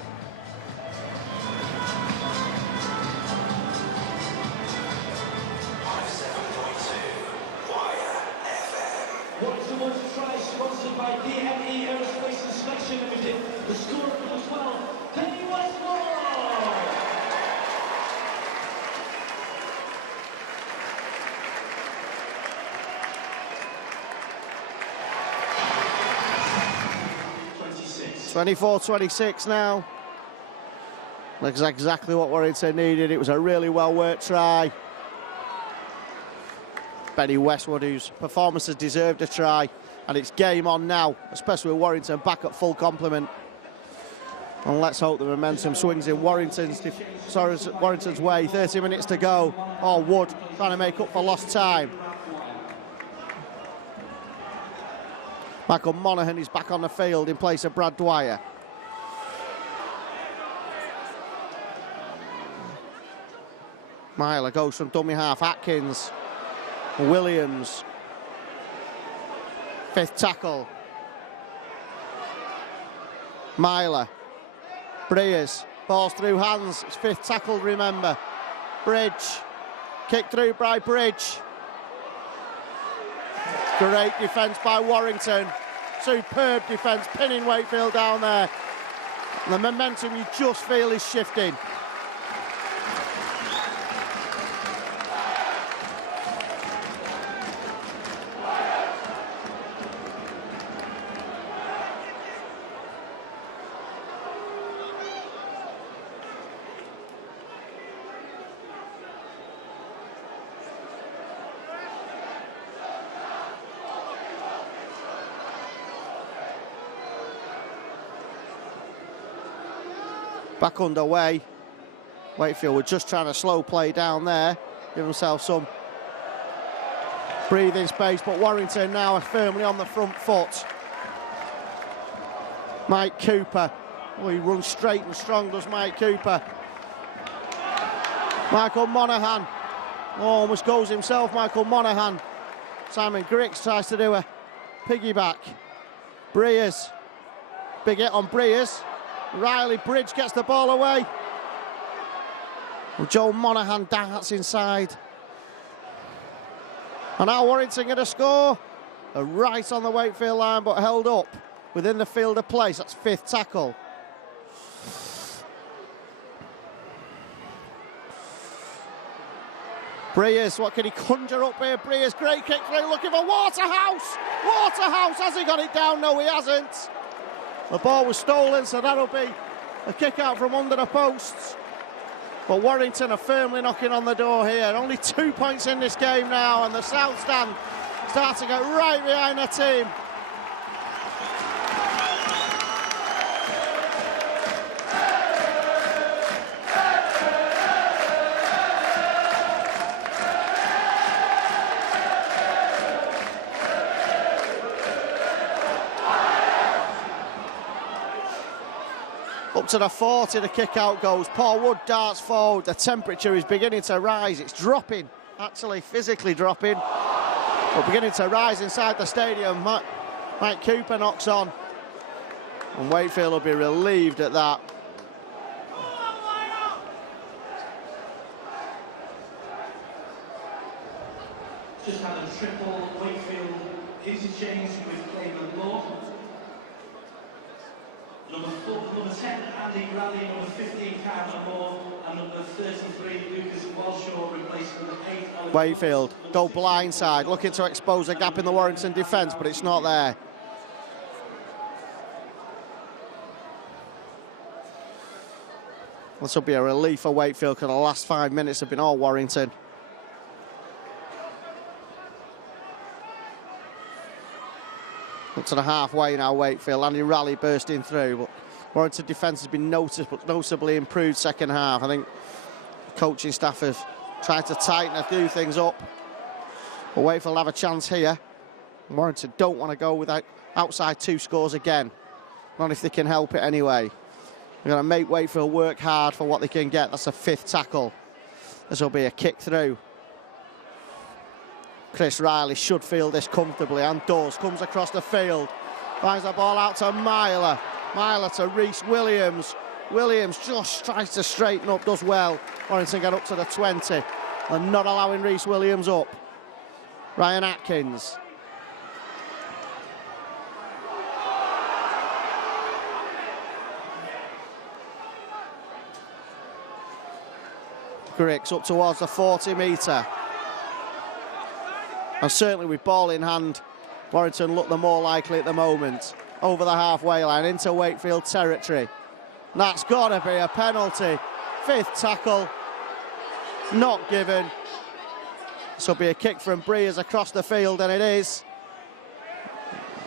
Warrington wants a try, sponsored by DME Aerospace Inspection Limited. The score number 12, Benny Westwood. 24-26 now. Looks exactly what Warrington needed. It was a really well-worked try. Benny Westwood, whose performance has deserved a try. And it's game on now, especially with Warrington back at full complement. And let's hope the momentum swings in Warrington's way. 30 minutes to go. Oh, Wood trying to make up for lost time. Michael Monaghan is back on the field in place of Brad Dwyer. Myler goes from dummy half. Atkins, Williams. Fifth tackle. Myler. Breers. Ball's through hands. It's fifth tackle, remember. Bridge. Kick through by Bridge. Great defence by Warrington. Superb defence, pinning Wakefield down there. And the momentum you just feel is shifting. Back underway. Wakefield were just trying to slow play down there, give themselves some breathing space, but Warrington now are firmly on the front foot. Mike Cooper. Oh, he runs straight and strong, does Mike Cooper. Michael Monaghan. Oh, almost goes himself, Michael Monaghan. Simon Griggs tries to do a piggyback. Breers. Big hit on Breers. Riley Bridge gets the ball away. Well, Joe Monaghan darts inside. And now Warrington going to score. They're right on the Wakefield line, but held up within the field of place. That's fifth tackle. Breers, what can he conjure up here? Breers, great kick through, looking for Waterhouse. Waterhouse, has he got it down? No, he hasn't. The ball was stolen, so that'll be a kick out from under the posts. But Warrington are firmly knocking on the door here. Only 2 points in this game now, and the South Stand start to get right behind their team. Up to the 40, the kick out goes. Paul Wood darts forward. The temperature is beginning to rise. It's dropping, actually physically dropping, but beginning to rise inside the stadium. Mike Cooper knocks on, and Wakefield will be relieved at that. Just had a triple Wakefield interchange with Clayman Law. Number 10, Andy Raleigh, number 15, Kyle Moore, and number 33, Lucas Walshaw, replaced number 8. Wakefield go blindside, looking to expose a gap in the Warrington defence, but it's not there. This will be a relief for Wakefield because the last 5 minutes have been all Warrington. Up to the halfway now, Wakefield. Andy Raleigh bursting through, but Warrington defence has been noticeably improved second half. I think the coaching staff have tried to tighten and do things up. But Wakefield have a chance here. Warrington don't want to go without outside 2 scores again. Not if they can help it anyway. They're going to make Wakefield work hard for what they can get. That's a 5th tackle. This will be a kick through. Chris Riley should field this comfortably, and does. Comes across the field, finds the ball out to Myler. Myler to Reese Williams. Williams just tries to straighten up, does well. Warrington get up to the 20. They're not allowing Reese Williams up. Ryan Atkins. Griggs up towards the 40-metre. And certainly with ball in hand, Warrington look the more likely at the moment. over the halfway line into Wakefield territory. That's got to be a penalty. 5th tackle, not given. This will be a kick from Breers across the field, and it is.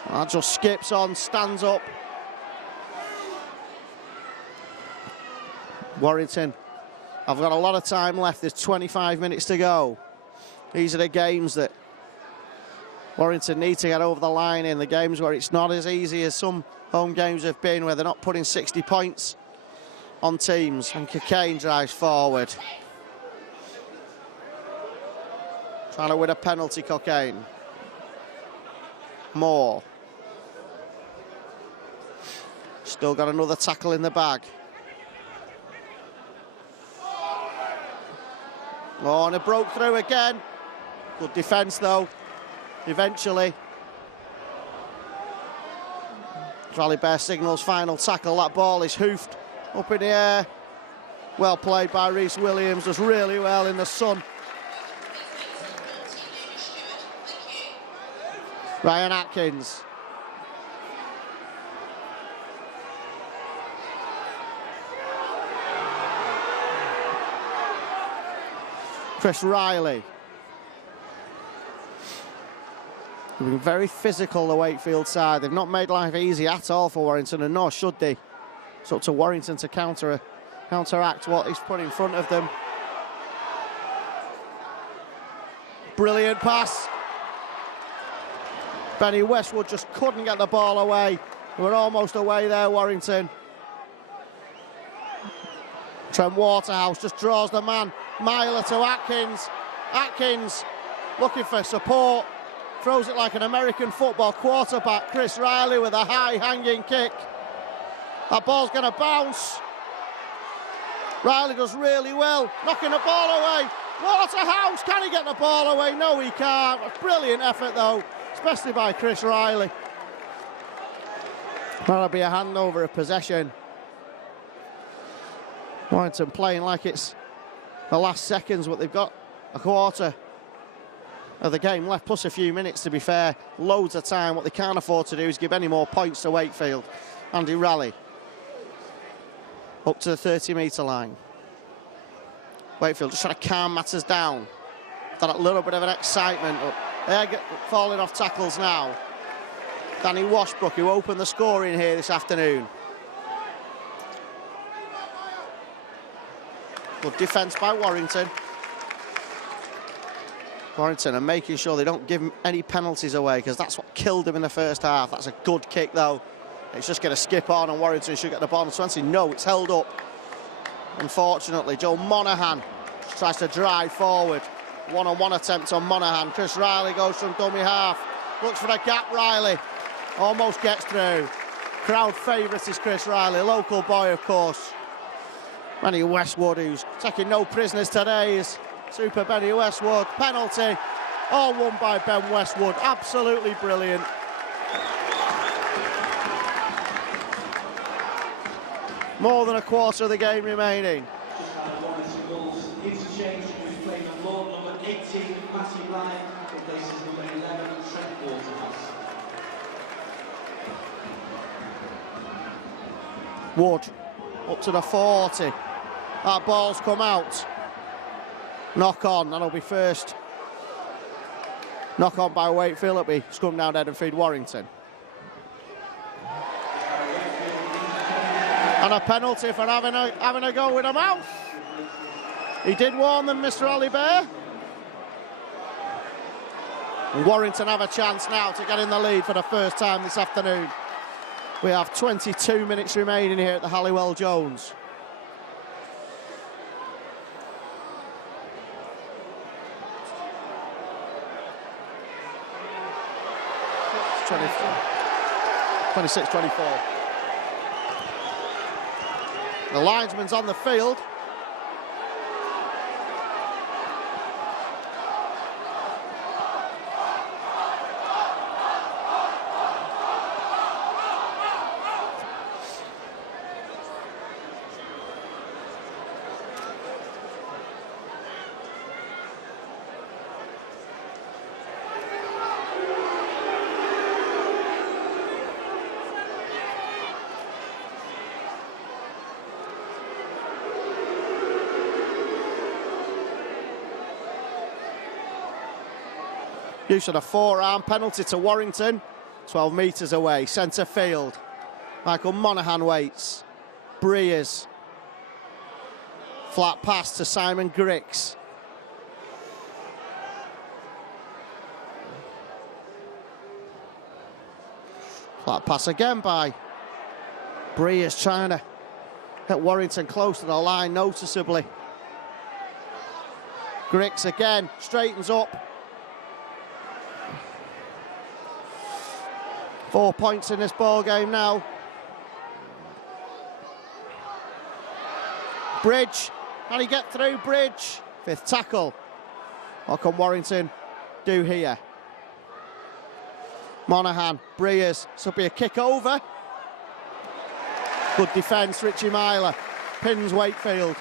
That just skips on, stands up. Warrington, I've got a lot of time left. There's 25 minutes to go. These are the games that Warrington need to get over the line in, the games where it's not as easy as some home games have been, where they're not putting 60 points on teams. And Cockayne drives forward. Trying to win a penalty, Cockayne. Moore. Still got another tackle in the bag. Oh, and it broke through again. Good defence, though. Eventually. Raleigh Bear signals final tackle. That ball is hoofed up in the air. Well played by Rhys Williams. Does really well in the sun. Ryan Atkins. Chris Riley. They've been very physical, the Wakefield side. They've not made life easy at all for Warrington, and nor should they. It's up to Warrington to counteract what is put in front of them. Brilliant pass. Benny Westwood just couldn't get the ball away. They were almost away there, Warrington. Trent Waterhouse just draws the man. Myler to Atkins. Atkins looking for support. Throws it like an American football quarterback. Chris Riley with a high hanging kick. That ball's going to bounce. Riley does really well. Knocking the ball away. Waterhouse, can he get the ball away? No, he can't. A brilliant effort though, especially by Chris Riley. That'll be a handover of possession. Warrington playing like it's the last seconds, but they've got a quarter of the game left, plus a few minutes to be fair. Loads of time. What they can't afford to do is give any more points to Wakefield. Andy Raleigh up to the 30-metre line. Wakefield just trying to calm matters down. Got a little bit of an excitement. They're falling off tackles now. Danny Washbrook, who opened the scoring here this afternoon. Good defence by Warrington. Warrington are making sure they don't give him any penalties away, because that's what killed him in the first half. That's a good kick though. It's just going to skip on and Warrington should get the ball. And Swansea, no, it's held up. Unfortunately, Joe Monaghan tries to drive forward. One-on-one attempt on Monaghan. Chris Riley goes from dummy half. Looks for the gap, Riley. Almost gets through. Crowd favourite is Chris Riley, local boy of course. Benny Westwood, who's taking no prisoners today, is Super Benny Westwood. Penalty, all won by Ben Westwood. Absolutely brilliant. More than a quarter of the game remaining. Interchange was played on Lord number 18, Matty Ryan, replaces number 11, Trent Waterhouse. Wood up to the 40. That ball's come out. Knock on, that'll be first. Knock on by Wakefield, it'll be scrum down head and feed Warrington. And a penalty for having a go with a mouth. He did warn them, Mr. Ollie Bear. And Warrington have a chance now to get in the lead for the first time this afternoon. We have 22 minutes remaining here at the Halliwell Jones. It's 26-24. The linesman's on the field. Use of the forearm, penalty to Warrington. 12 metres away, centre field. Michael Monaghan waits. Breers. Flat pass to Simon Grix. Flat pass again by Breers, trying to get Warrington close to the line noticeably. Grix again, straightens up. 4 points in this ball game now. Bridge, can he get through? Bridge, 5th tackle. What can Warrington do here? Monaghan, Breers, this will be a kick over. Good defence, Richie Myler. Pins Wakefield.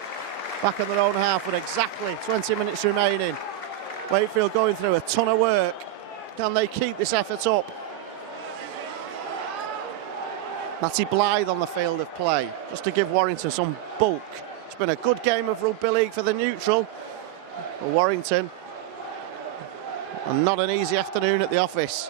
Back in their own half with exactly 20 minutes remaining. Wakefield going through a ton of work. Can they keep this effort up? Matty Blythe on the field of play, just to give Warrington some bulk. It's been a good game of rugby league for the neutral. For Warrington. And not an easy afternoon at the office.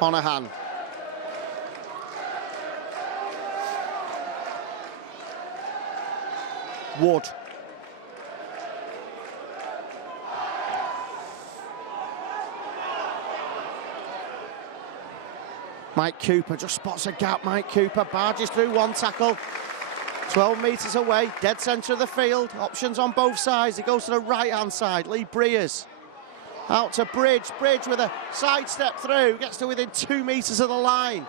Monaghan. Wood. Mike Cooper just spots a gap. Mike Cooper barges through one tackle. 12 metres away, dead centre of the field. Options on both sides. He goes to the right-hand side. Lee Breers. Out to Bridge. Bridge with a sidestep through. Gets to within 2 metres of the line.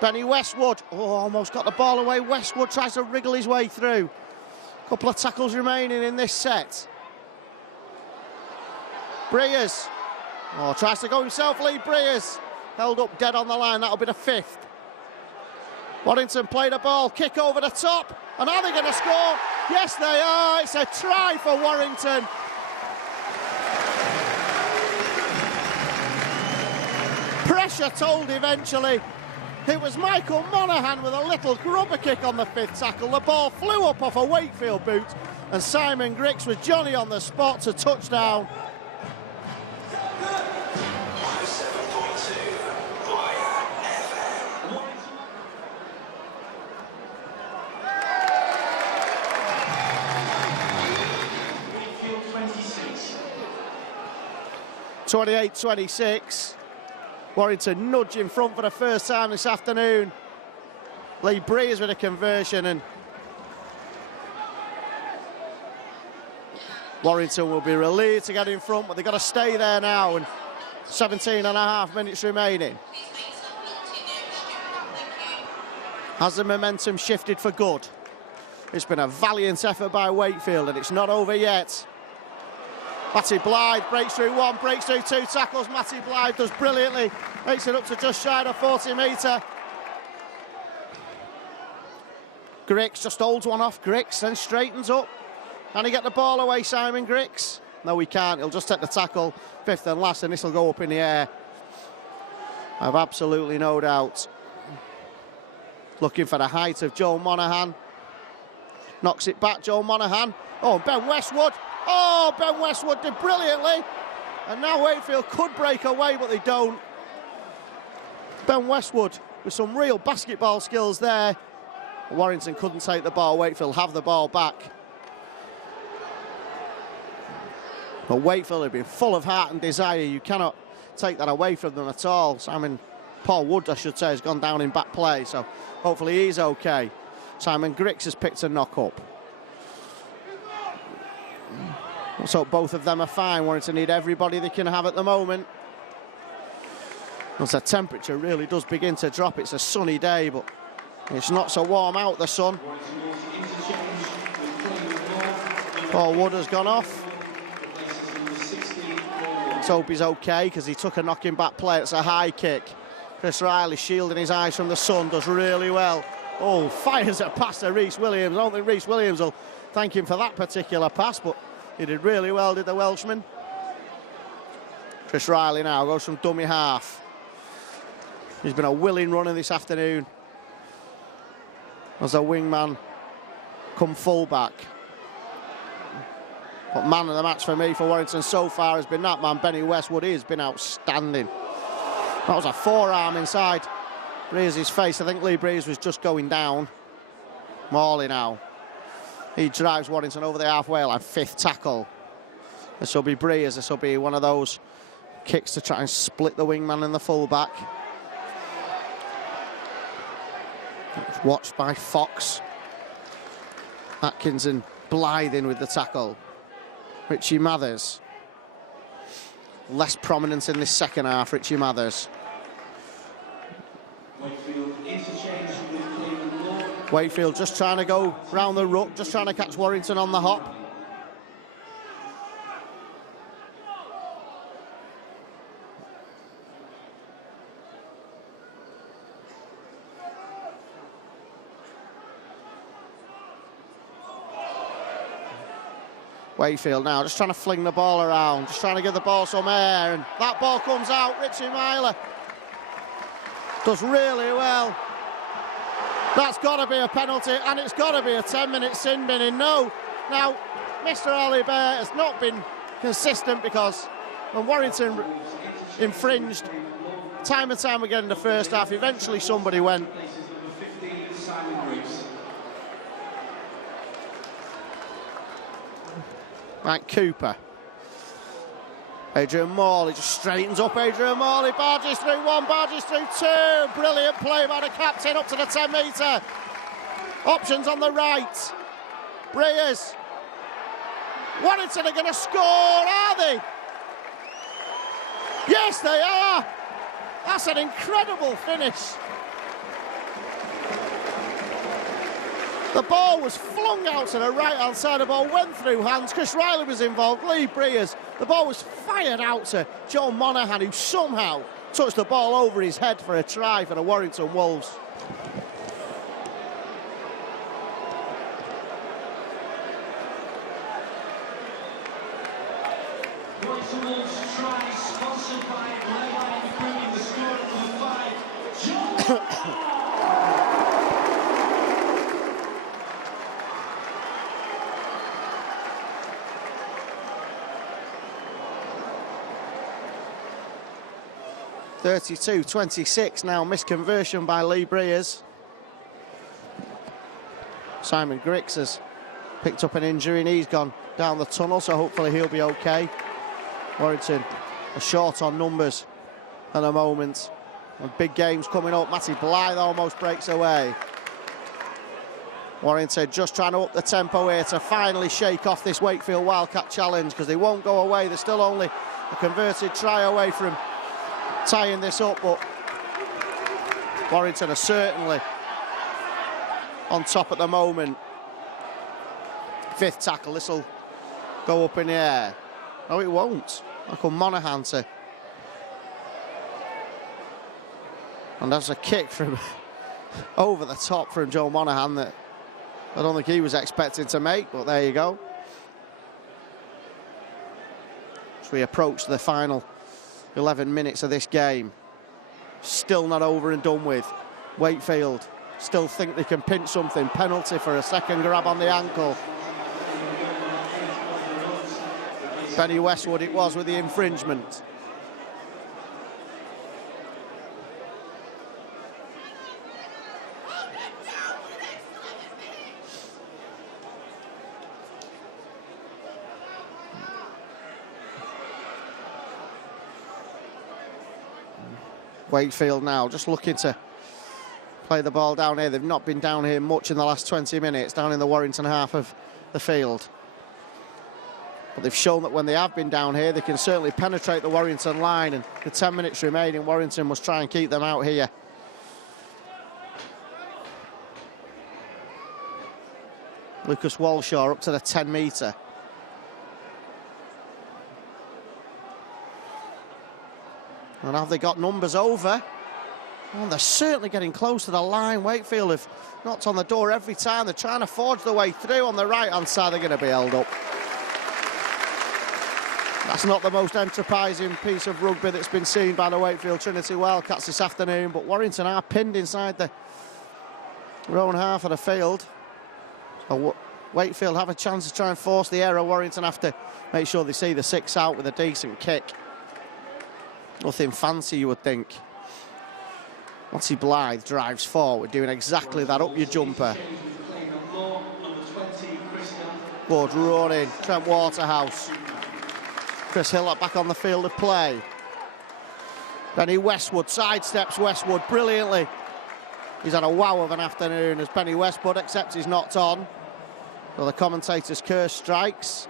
Benny Westwood. Oh, almost got the ball away. Westwood tries to wriggle his way through. Couple of tackles remaining in this set. Breers. Oh, tries to go himself, Lee Breers. Held up dead on the line, that'll be the 5th. Warrington play the ball, kick over the top. And are they going to score? Yes, they are. It's a try for Warrington. Pressure told eventually. It was Michael Monaghan with a little grubber kick on the 5th tackle. The ball flew up off a Wakefield boot. And Simon Grix was Johnny on the spot to touchdown. 28-26. Warrington nudge in front for the first time this afternoon. Lee Breers with a conversion, and Warrington will be relieved to get in front, but they've got to stay there now, and 17.5 minutes remaining. Has the momentum shifted for good? It's been a valiant effort by Wakefield, and it's not over yet. Matty Blythe breaks through one, breaks through 2 tackles. Matty Blythe does brilliantly, makes it up to just shy of 40 metre. Grix just holds one off. Grix then straightens up. Can he get the ball away, Simon Grix? No, he can't. He'll just take the tackle, 5th and last, and this will go up in the air. I've absolutely no doubt. Looking for the height of Joe Monaghan. Knocks it back, Joe Monaghan. Oh, Ben Westwood. Oh, Ben Westwood did brilliantly. And now Wakefield could break away, but they don't. Ben Westwood with some real basketball skills there. Warrington couldn't take the ball. Wakefield have the ball back. But Wakefield have been full of heart and desire. You cannot take that away from them at all. Paul Wood, I should say, has gone down in back play, so hopefully he's okay. Simon Grix has picked a knock up. So both of them are fine. Warrington need everybody they can have at the moment. As the temperature really does begin to drop. It's a sunny day, but it's not so warm out, the sun. Paul Wood has gone off. Let's hope he's okay, because he took a knocking back play. It's a high kick. Chris Riley shielding his eyes from the sun, does really well. Oh, fires a pass to Rhys Williams. I don't think Rhys Williams will thank him for that particular pass, but he did really well, did the Welshman. Chris Riley now goes from dummy half. He's been a willing runner this afternoon as a wingman come full-back. But man of the match for me for Warrington so far has been that man, Benny Westwood. He has been outstanding. That was a forearm inside Breers' face. I think Lee Breers was just going down. Morley now. He drives Warrington over the halfway line, 5th tackle. This will be Breers. This will be one of those kicks to try and split the wingman and the full-back. Watched by Fox. Atkinson blithing with the tackle. Richie Mathers. Less prominent in this second half, Richie Mathers. Wakefield just trying to go round the ruck, just trying to catch Warrington on the hop. Wakefield now just trying to fling the ball around, just trying to give the ball some air, and that ball comes out. Richie Myler does really well. That's got to be a penalty, and it's got to be a 10-minute sin binning. No. Now, Mr. Ali Bear has not been consistent, because when Warrington infringed time and time again in the first half, eventually somebody went. Right, Cooper. Adrian Morley just straightens up. Adrian Morley barges through one, barges through two. Brilliant play by the captain up to the 10-metre. Options on the right. Breers. Warrington are going to score, are they? Yes, they are. That's an incredible finish. The ball was flung out to the right-hand side. The ball went through hands. Chris Riley was involved. Lee Breers. The ball was fired out to Joe Monaghan, who somehow touched the ball over his head for a try for the Warrington Wolves. Warrington Wolves try, sponsored by Leyline, improving the score at number 5. Joe 32-26 now, misconversion by Lee Breers. Simon Griggs has picked up an injury and he's gone down the tunnel, so hopefully he'll be okay. Warrington are short on numbers at the moment, and big games coming up. Matty Blythe almost breaks away. Warrington just trying to up the tempo here to finally shake off this Wakefield Wildcat challenge, because they won't go away. They're still only a converted try away from tying this up, but Warrington are certainly on top at the moment. 5th tackle, this will go up in the air. No, it won't. Michael Monaghan to... And that's a kick from over the top from Joe Monaghan that I don't think he was expecting to make, but there you go. As we approach the final 11 minutes of this game, still not over and done with. Wakefield still think they can pinch something. Penalty for a second grab on the ankle. Benny Westwood it was with the infringement. Wakefield now just looking to play the ball down here. They've not been down here much in the last 20 minutes, down in the Warrington half of the field. But they've shown that when they have been down here, they can certainly penetrate the Warrington line, and with 10 minutes remaining, Warrington must try and keep them out here. Lucas Walshaw up to the 10-metre. And have they got numbers over? Oh, they're certainly getting close to the line. Wakefield have knocked on the door every time. They're trying to forge their way through on the right-hand side. They're going to be held up. That's not the most enterprising piece of rugby that's been seen by the Wakefield Trinity Wildcats this afternoon, but Warrington are pinned inside their own half of the field. Wakefield have a chance to try and force the error. Warrington have to make sure they see the 6 out with a decent kick. Nothing fancy, you would think. Monty Blythe drives forward, doing exactly that. Up your jumper. Good running. Trent Waterhouse. Chris Hill back on the field of play. Benny Westwood sidesteps Westwood brilliantly. He's had a wow of an afternoon as Benny Westwood, except he's knocked on. So the commentator's curse strikes.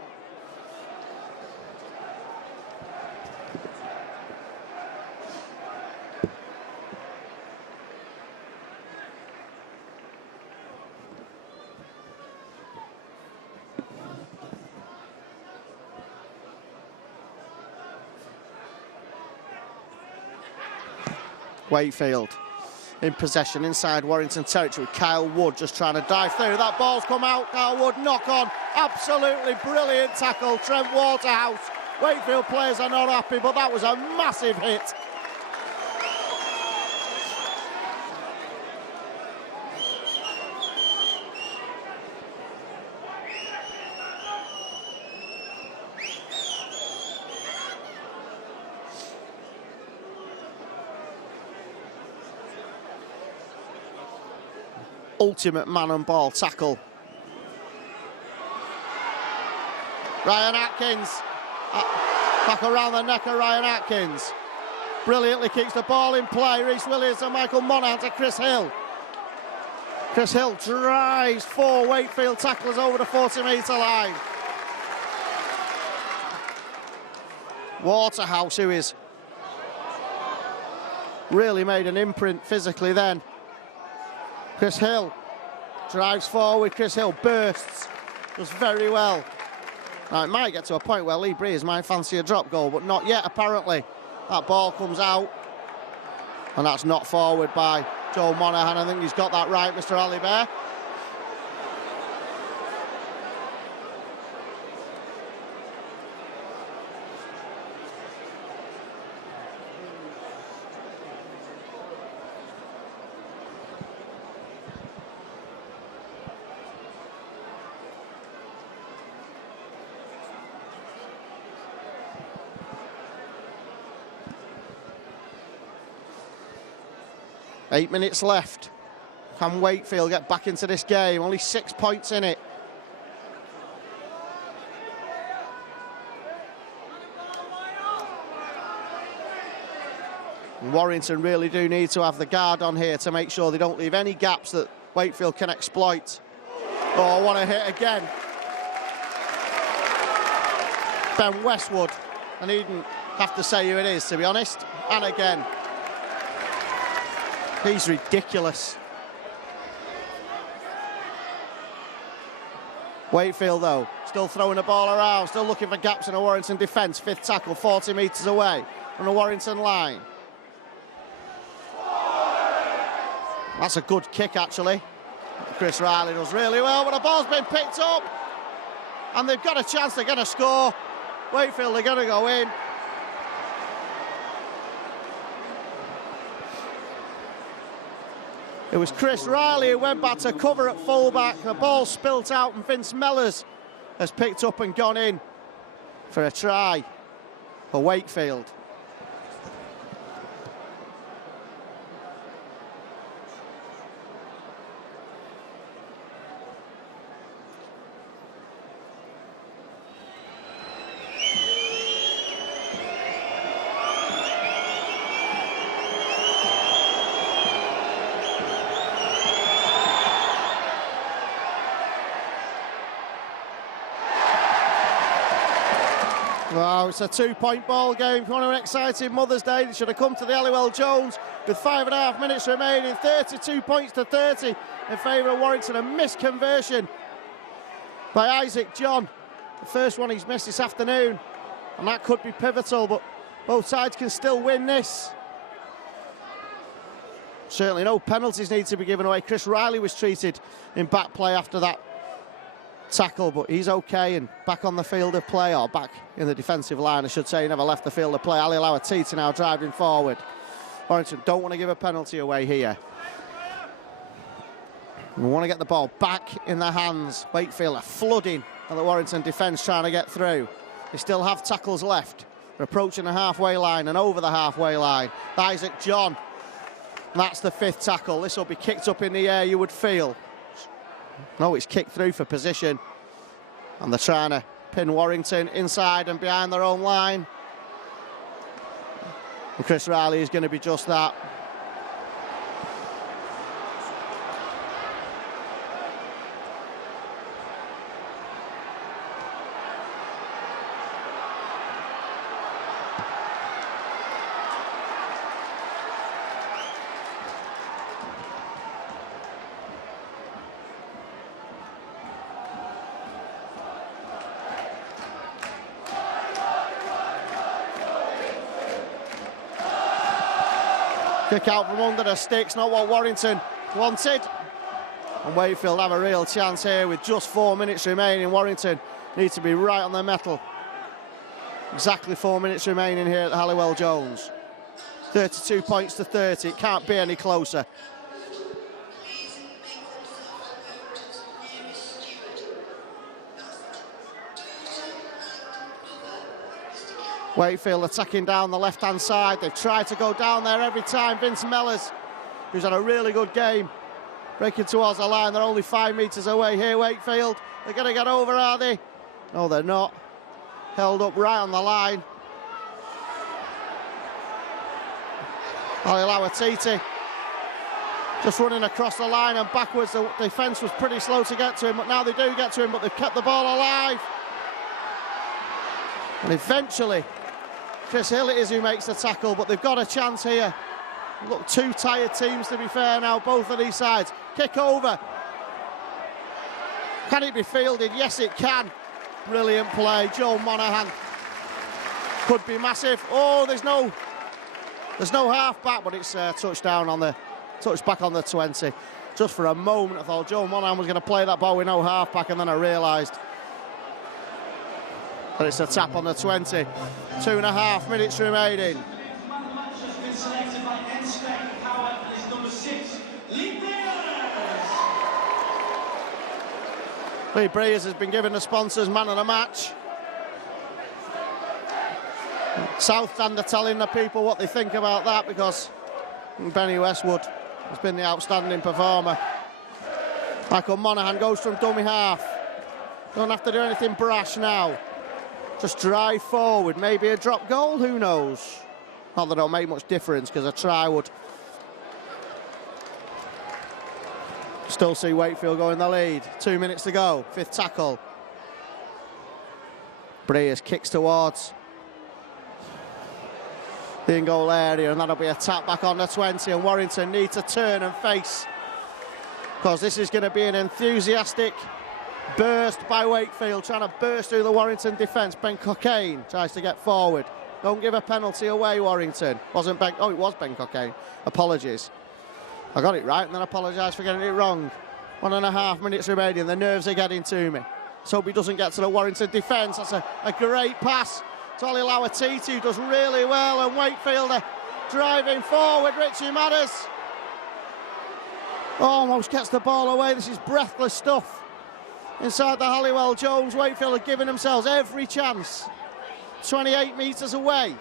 Wakefield in possession inside Warrington territory. Kyle Wood just trying to dive through. That ball's come out. Kyle Wood knock on. Absolutely brilliant tackle. Trent Waterhouse. Wakefield players are not happy, but that was a massive hit. Ultimate man and ball tackle. Ryan Atkins. Back around the neck of Ryan Atkins. Brilliantly keeps the ball in play. Rhys Williams and Michael Monaghan to Chris Hill. Chris Hill drives 4 Wakefield tacklers over the 40-metre line. Waterhouse, who is really made an imprint physically then. Chris Hill drives forward. Chris Hill bursts, does very well. Now it might get to a point where Lee Breers might fancy a drop goal, but not yet apparently. That ball comes out, and that's knocked forward by Joe Monaghan. I think he's got that right, Mr. Ali Bear. 8 minutes left. Can Wakefield get back into this game? Only 6 points in it. And Warrington really do need to have the guard on here to make sure they don't leave any gaps that Wakefield can exploit. Oh, what a hit again. Ben Westwood. I needn't have to say who it is, to be honest. And again. He's ridiculous. Wakefield, though, still throwing the ball around, still looking for gaps in a Warrington defence. 5th tackle, 40 metres away from the Warrington line. That's a good kick, actually. Chris Riley does really well, but the ball's been picked up. And they've got a chance, they're going to score. Wakefield, they're going to go in. It was Chris Riley who went back to cover at fullback. The ball spilt out and Vince Mellors has picked up and gone in for a try for Wakefield. Wow, it's a 2-point ball game. What an exciting Mother's Day. They should have come to the Halliwell Jones with 5.5 minutes remaining. 32 points to 30 in favour of Warrington. A missed conversion by Isaac John. The first one he's missed this afternoon. And that could be pivotal, but both sides can still win this. Certainly no penalties need to be given away. Chris Riley was treated in back play after that tackle, but he's okay and back on the field of play, or back in the defensive line, I should say. He never left the field of play. Ali Lawatiti now driving forward. Warrington don't want to give a penalty away here. We want to get the ball back in their hands. Wakefield are flooding at the Warrington defence, trying to get through. They still have tackles left. They're approaching the halfway line and over the halfway line. Isaac John, that's the 5th tackle. This will be kicked up in the air, you would feel. No, it's kicked through for position. And they're trying to pin Warrington inside and behind their own line. And Chris Riley is going to be just that. Kick out from under the sticks, not what Warrington wanted. And Wakefield have a real chance here with just 4 minutes remaining. Warrington need to be right on their mettle. Exactly 4 minutes remaining here at the Halliwell Jones. 32 points to 30, it can't be any closer. Wakefield attacking down the left-hand side. They've tried to go down there every time. Vince Mellors, who's had a really good game, breaking towards the line. They're only 5 metres away here, Wakefield. They're going to get over, are they? No, they're not. Held up right on the line. Ali Lawatiti just running across the line and backwards. The defence was pretty slow to get to him, but now they do get to him, but they've kept the ball alive. And eventually, Chris Hill it is who makes the tackle, but they've got a chance here. Look, 2 tired teams, to be fair now, both of these sides. Kick over. Can it be fielded? Yes, it can. Brilliant play. Joe Monaghan could be massive. Oh, there's no half back, but it's touchdown on the touchback on the 20. Just for a moment, I thought Joe Monaghan was going to play that ball with no half back, and then I realised that it's a tap on the 20. 2.5 minutes remaining. Lee Breers has been given the sponsors man of the match. South Stand are telling the people what they think about that, because Benny Westwood has been the outstanding performer. Michael Monaghan goes from dummy half. Don't have to do anything brash now. Just drive forward, maybe a drop goal, who knows? Not that it'll make much difference, because a try would. Still see Wakefield go in the lead. 2 minutes to go, 5th tackle. Breers kicks towards the in-goal area, and that'll be a tap back on the 20, and Warrington need to turn and face, because this is going to be an enthusiastic burst by Wakefield, trying to burst through the Warrington defence. Ben Cockayne tries to get forward. Don't give a penalty away, Warrington. Wasn't Ben... Oh, it was Ben Cockayne. Apologies. I got it right and then apologise for getting it wrong. 1.5 minutes remaining. The nerves are getting to me. Let's hope he doesn't get to the Warrington defence. That's a great pass to Ali Lawatiti, who does really well, and Wakefield are driving forward. Richie Madders almost gets the ball away. This is breathless stuff. Inside the Halliwell Jones, Wakefield are giving themselves every chance. 28 metres away.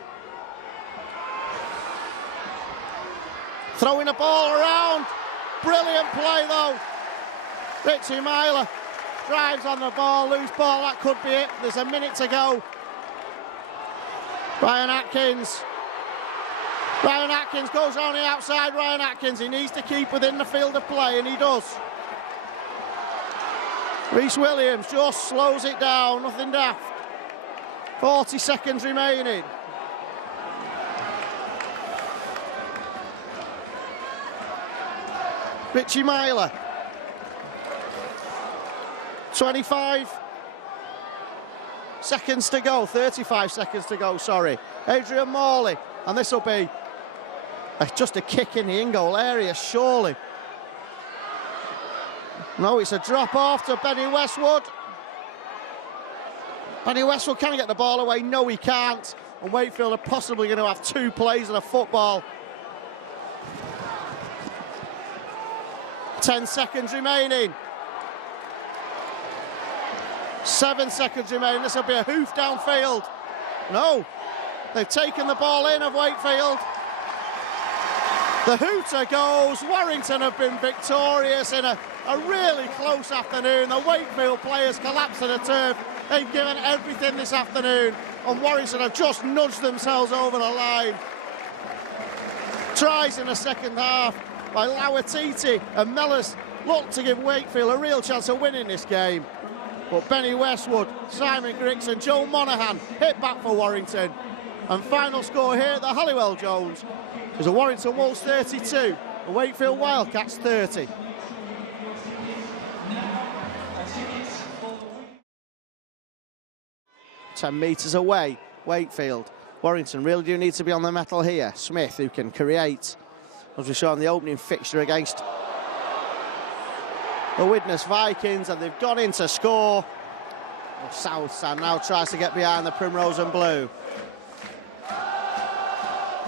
Throwing the ball around. Brilliant play though. Richie Myler drives on the ball, loose ball, that could be it. There's a minute to go. Ryan Atkins goes on the outside. Ryan Atkins, he needs to keep within the field of play, and he does. Rhys Williams just slows it down, nothing daft. 40 seconds remaining. Richie Myler. 25 seconds to go, 35 seconds to go, sorry. Adrian Morley, and this will be just a kick in the in-goal area, surely. No, it's a drop off to Benny Westwood. Benny Westwood, can he get the ball away? No, he can't. And Wakefield are possibly going to have 2 plays of a football. 10 seconds remaining. 7 seconds remaining. This will be a hoof downfield. No, they've taken the ball in of Wakefield. The hooter goes. Warrington have been victorious in a really close afternoon. The Wakefield players collapsed to the turf. They've given everything this afternoon, and Warrington have just nudged themselves over the line. Tries in the second half by Lauatiti and Mellors look to give Wakefield a real chance of winning this game. But Benny Westwood, Simon Griggs and Joe Monaghan hit back for Warrington. And final score here at the Halliwell Jones is a Warrington Wolves 32, a Wakefield Wildcats 30. Ten metres away, Wakefield. Warrington really do need to be on the metal here. Smith, who can create, as we saw in the opening fixture against the Widnes Vikings, and they've gone in to score. Southside now tries to get behind the Primrose and Blue.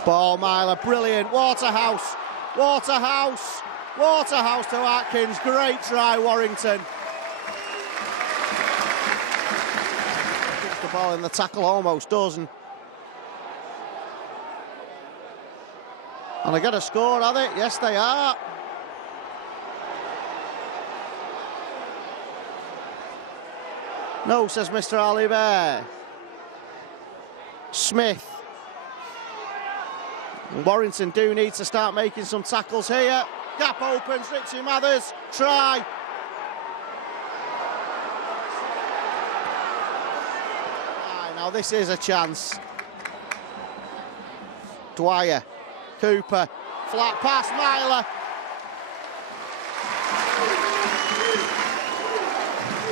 Ball Myler, brilliant. Waterhouse to Atkins. Great try, Warrington. Gets the ball in the tackle, almost doesn't. And they're going to score, are they? Yes, they are. No, says Mr. Alibert. Smith. Warrington do need to start making some tackles here. Gap opens, Richie Mathers, try. Now this is a chance. Dwyer, Cooper, flat pass, Myler.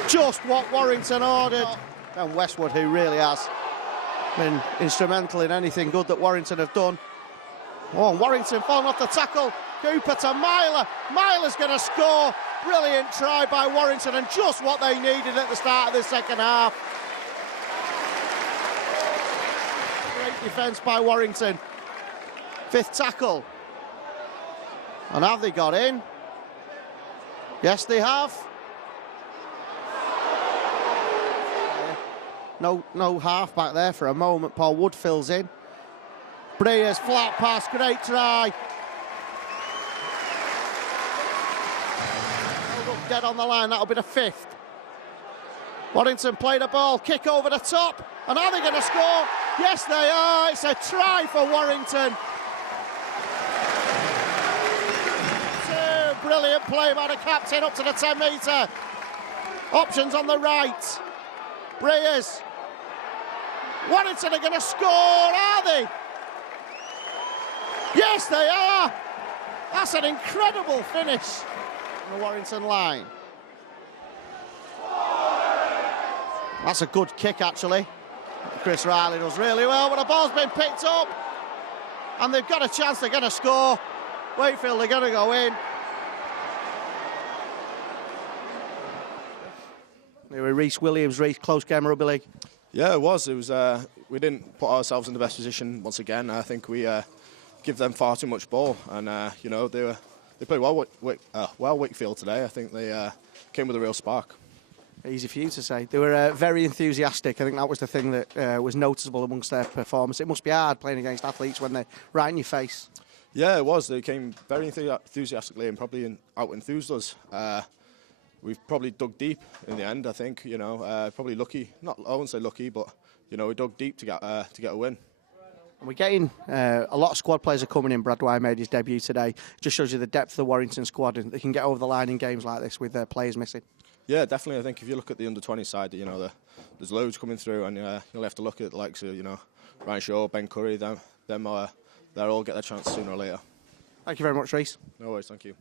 Just what Warrington ordered. And Westwood, who really has been instrumental in anything good that Warrington have done. Oh, Warrington falling off the tackle. Cooper to Myler. Myler's going to score. Brilliant try by Warrington, and just what they needed at the start of the second half. Great defence by Warrington. 5th tackle. And have they got in? Yes, they have. No half back there for a moment. Paul Wood fills in. Breers, flat pass, great try. Look dead on the line, that'll be the 5th. Warrington play the ball, kick over the top, and are they going to score? Yes, they are. It's a try for Warrington. Brilliant play by the captain up to the 10-metre. Options on the right. Breers. Warrington are going to score, are they? Yes, they are. That's an incredible finish on the Warrington line. That's a good kick, actually. Chris Riley does really well, but the ball's been picked up. And they've got a chance, they're going to score. Wakefield are going to go in. Rhys Williams, Rhys, close game of rugby league. Yeah, it was. We didn't put ourselves in the best position once again. I think we give them far too much ball, and they played well. Wakefield today. I think they came with a real spark. Easy for you to say. They were very enthusiastic. I think that was the thing that was noticeable amongst their performance. It must be hard playing against athletes when they're right in your face. Yeah, it was. They came very enthusiastically and probably out-enthused us. We've probably dug deep in the end, I think, probably lucky. I wouldn't say lucky, but, we dug deep to get a win. And we're getting a lot of squad players are coming in. Brad Dwyer made his debut today. Just shows you the depth of the Warrington squad, and they can get over the line in games like this with their players missing. Yeah, definitely. I think if you look at the under-20 side, there's loads coming through, and you'll have to look at the likes of, Ryan Shaw, Ben Curry, they'll all get their chance sooner or later. Thank you very much, Rhys. No worries, thank you.